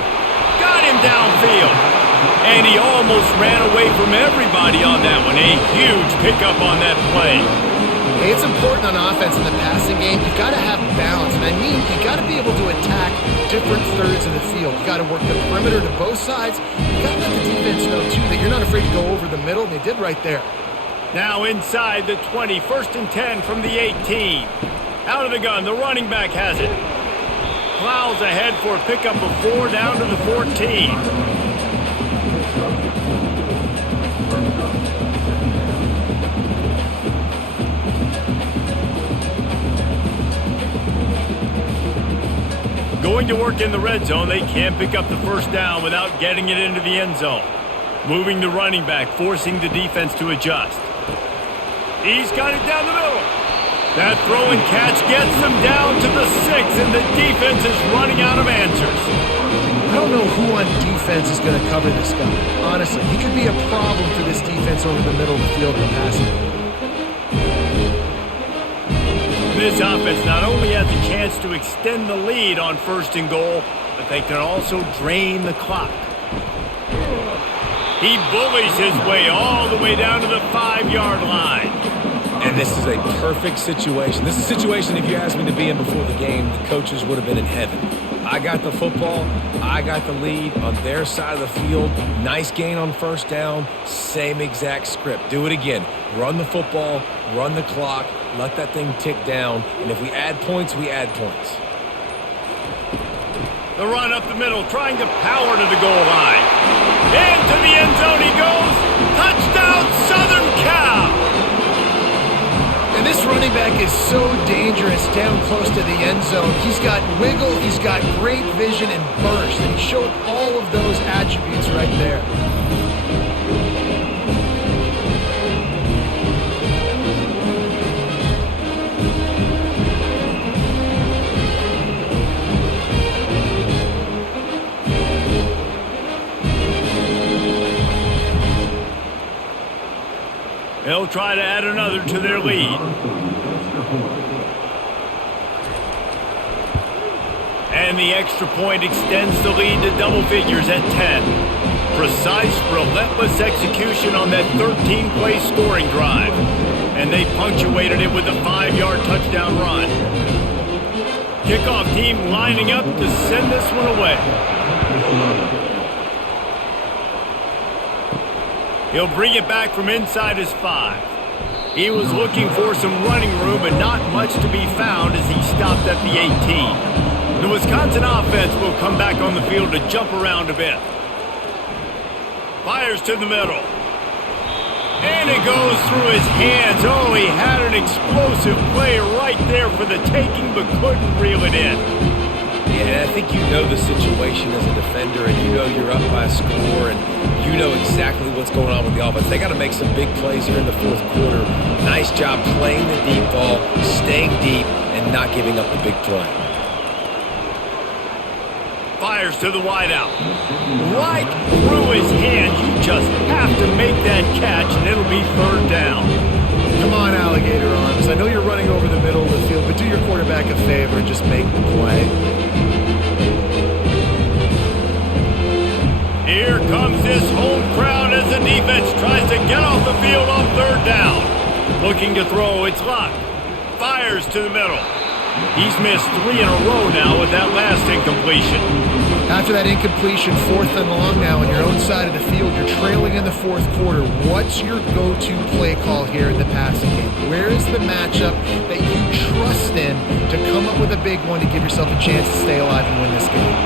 Got him downfield. And he almost ran away from everybody on that one. A huge pickup on that play. Hey, it's important on offense in the passing game. You've got to have balance. And I mean, you've got to be able to attack different thirds of the field. You've got to work the perimeter to both sides. You've got to let the defense know, too, that you're not afraid to go over the middle. And they did right there. Now inside the 20, 1st and 10 from the 18. Out of the gun, the running back has it. Plows ahead for a pickup of 4 down to the 14. Going to work in the red zone, they can't pick up the first down without getting it into the end zone. Moving the running back, forcing the defense to adjust. He's got it down the middle. That throw and catch gets them down to the 6, and the defense is running out of answers. I don't know who on defense is going to cover this guy. Honestly, he could be a problem for this defense over the middle of the field in the passing game. This offense not only has a chance to extend the lead on 1st and goal, but they can also drain the clock. He bullies his way all the way down to the 5-yard line. And this is a perfect situation. This is a situation, if you asked me to be in before the game, the coaches would have been in heaven. I got the football. I got the lead on their side of the field. Nice gain on 1st down. Same exact script. Do it again. Run the football. Run the clock. Let that thing tick down. And if we add points, we add points. The run up the middle, trying to power to the goal line. Into the end zone he goes. Touchdown, Southern Cal! And this running back is so dangerous down close to the end zone. He's got wiggle, he's got great vision and burst, and he showed all of those attributes right there. They'll try to add another to their lead. And the extra point extends the lead to double figures at 10. Precise, relentless execution on that 13-play scoring drive. And they punctuated it with a 5-yard touchdown run. Kickoff team lining up to send this one away. He'll bring it back from inside his 5. He was looking for some running room, but not much to be found as he stopped at the 18. The Wisconsin offense will come back on the field to jump around a bit. Fires to the middle. And it goes through his hands. Oh, he had an explosive play right there for the taking, but couldn't reel it in. Yeah, I think you know the situation as a defender, and you know you're up by a score, and you know exactly what's going on with the offense. They got to make some big plays here in the 4th quarter. Nice job playing the deep ball, staying deep, and not giving up the big play. Fires to the wideout. Right through his hands. You just have to make that catch, and it'll be third down. Come on, alligator arms. I know you're running over the middle of the field, but do your quarterback a favor and just make the play. Here comes this home crowd as the defense tries to get off the field on third down. Looking to throw, it's Locke. Fires to the middle. He's missed 3 in a row now with that last incompletion. After that incompletion, 4th and long now on your own side of the field, you're trailing in the 4th quarter. What's your go-to play call here in the passing game? Where is the matchup that you trust in to come up with a big one to give yourself a chance to stay alive and win this game?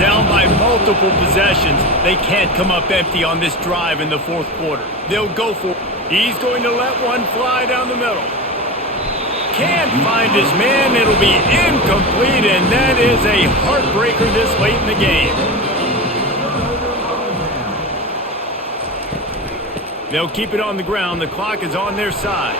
Down by multiple possessions, they can't come up empty on this drive in the 4th quarter. They'll go for it. He's going to let one fly down the middle. Can't find his man. It'll be incomplete, and that is a heartbreaker this late in the game. They'll keep it on the ground. The clock is on their side.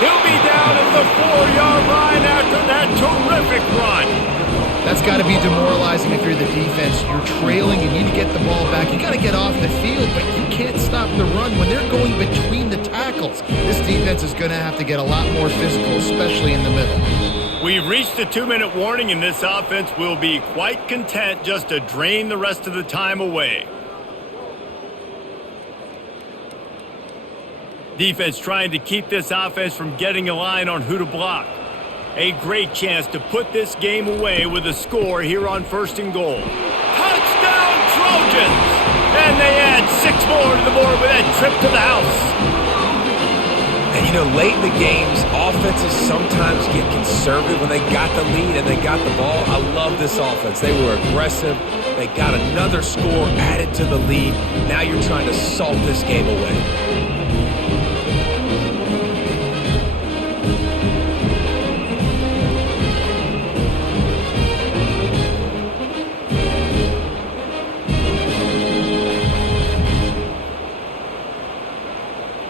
He'll be down at the 4-yard line after that terrific run. That's got to be demoralizing if you're the defense. You're trailing, you need to get the ball back. You got to get off the field, but you can't stop the run when they're going between the tackles. This defense is going to have to get a lot more physical, especially in the middle. We've reached the 2-minute warning, and this offense will be quite content just to drain the rest of the time away. Defense trying to keep this offense from getting a line on who to block. A great chance to put this game away with a score here on 1st and goal. Touchdown Trojans! And they add 6 more to the board with that trip to the house. And you know, late in the games, offenses sometimes get conservative when they got the lead and they got the ball. I love this offense. They were aggressive. They got another score added to the lead. Now you're trying to salt this game away.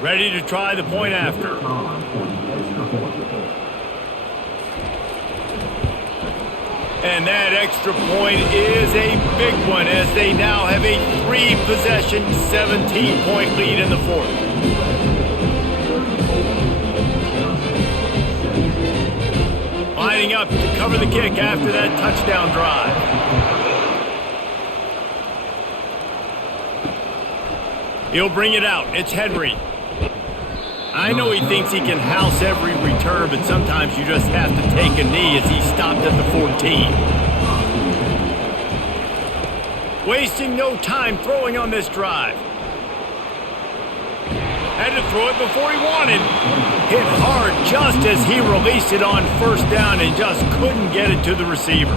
Ready to try the point after. And that extra point is a big one as they now have a 3-possession, 17-point lead in the 4th. Lining up to cover the kick after that touchdown drive. He'll bring it out. It's Henry. I know he thinks he can house every return, but sometimes you just have to take a knee as he stopped at the 14. Wasting no time throwing on this drive. Had to throw it before he wanted. Hit hard just as he released it on 1st down and just couldn't get it to the receiver.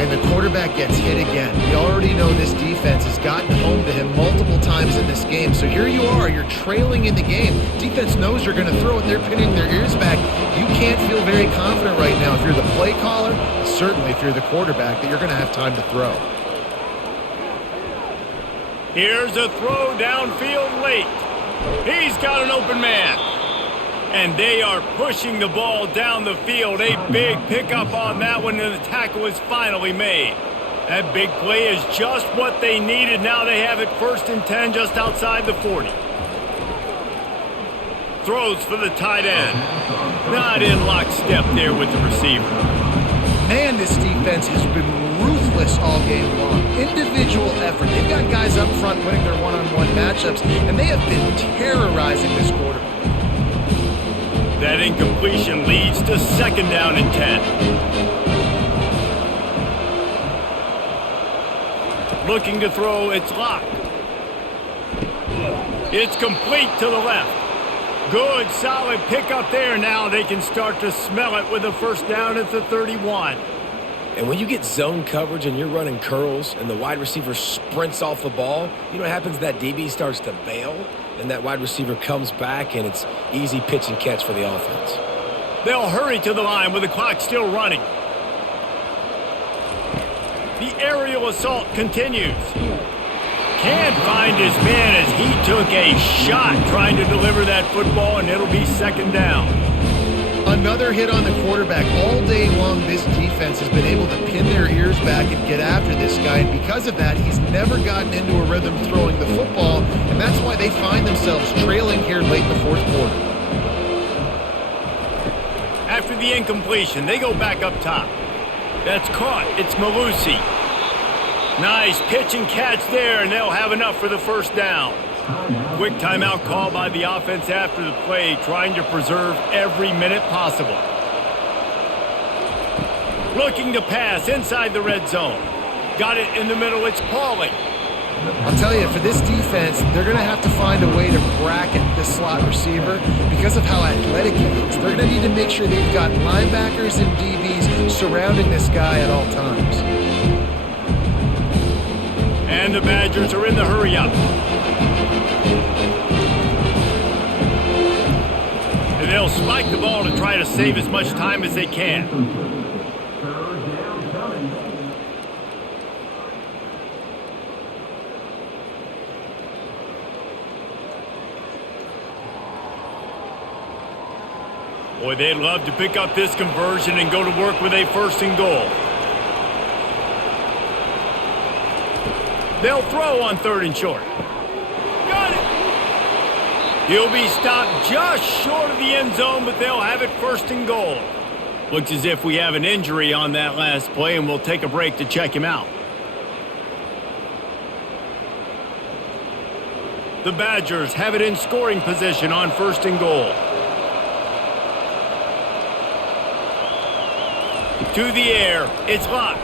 And the quarterback gets hit again. We already know this defense has gotten home to him multiple times in this game. So here you are, you're trailing in the game. Defense knows you're going to throw it. They're pinning their ears back. You can't feel very confident right now if you're the play caller, certainly if you're the quarterback, that you're going to have time to throw. Here's a throw downfield late. He's got an open man. And they are pushing the ball down the field. A big pickup on that one, and the tackle is finally made. That big play is just what they needed. Now they have it 1st and 10 just outside the 40. Throws for the tight end. Not in lockstep there with the receiver. Man, this defense has been ruthless all game long. Individual effort. They've got guys up front winning their one-on-one matchups, and they have been terrorizing this quarterback. That incompletion leads to 2nd down and 10. Looking to throw, it's Locke. It's complete to the left. Good, solid pickup there. Now they can start to smell it with a 1st down at the 31. And when you get zone coverage and you're running curls and the wide receiver sprints off the ball, you know what happens? That DB starts to bail, and that wide receiver comes back, and it's easy pitch and catch for the offense. They'll hurry to the line with the clock still running. The aerial assault continues. Can't find his man as he took a shot trying to deliver that football, and it'll be 2nd down. Another hit on the quarterback. All day long, this defense has been able to pin their ears back and get after this guy, and because of that, he's never gotten into a rhythm throwing the football, and that's why they find themselves trailing here late in the fourth quarter. After the incompletion, they go back up top. That's caught. It's Malusi. Nice pitch and catch there, and they'll have enough for the first down. Quick timeout call by the offense after the play, trying to preserve every minute possible. Looking to pass inside the red zone. Got it in the middle. It's Prangley. I'll tell you, for this defense, they're going to have to find a way to bracket this slot receiver because of how athletic he is. They're going to need to make sure they've got linebackers and DBs surrounding this guy at all times. And the Badgers are in the hurry-up. And they'll spike the ball to try to save as much time as they can. Boy, they'd love to pick up this conversion and go to work with a 1st and goal. They'll throw on 3rd and short. Got it! He'll be stopped just short of the end zone, but they'll have it 1st and goal. Looks as if we have an injury on that last play, and we'll take a break to check him out. The Badgers have it in scoring position on 1st and goal. To the air, it's locked.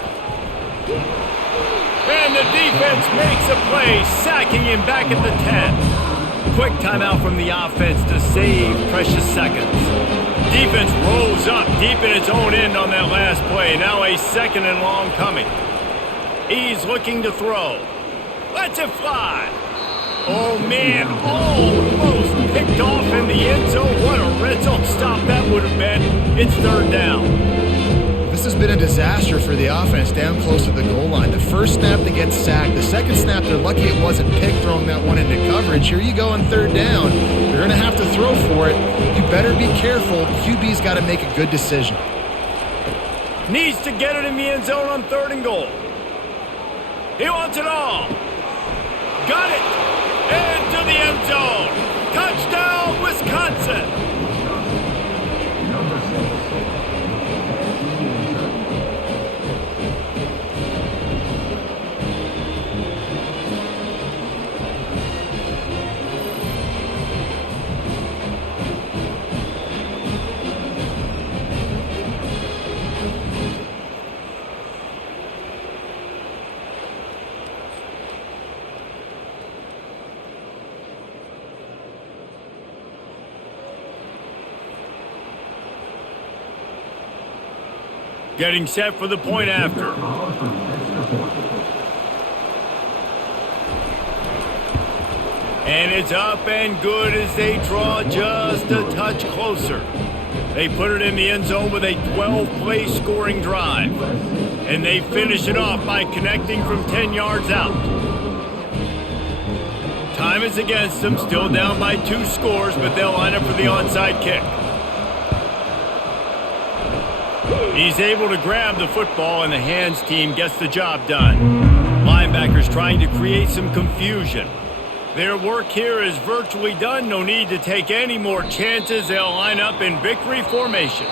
And the defense makes a play, sacking him back at the 10. Quick timeout from the offense to save precious seconds. Defense rolls up deep in its own end on that last play. Now a 2nd and long coming. He's looking to throw. Lets it fly. Oh, man, almost picked off in the end zone. What a red zone stop that would have been. It's 3rd down. This has been a disaster for the offense down close to the goal line. The first snap they get sacked. The second snap, they're lucky it wasn't picked throwing that one into coverage. Here you go on 3rd down. You're going to have to throw for it. You better be careful. QB's got to make a good decision. Needs to get it in the end zone on 3rd and goal. He wants it all. Got it. Into the end zone. Touchdown, Wisconsin. Getting set for the point after. And it's up and good as they draw just a touch closer. They put it in the end zone with a 12-play scoring drive. And they finish it off by connecting from 10 yards out. Time is against them, still down by 2 scores, but they'll line up for the onside kick. He's able to grab the football, and the hands team gets the job done. Linebackers trying to create some confusion. Their work here is virtually done. No need to take any more chances. They'll line up in victory formation.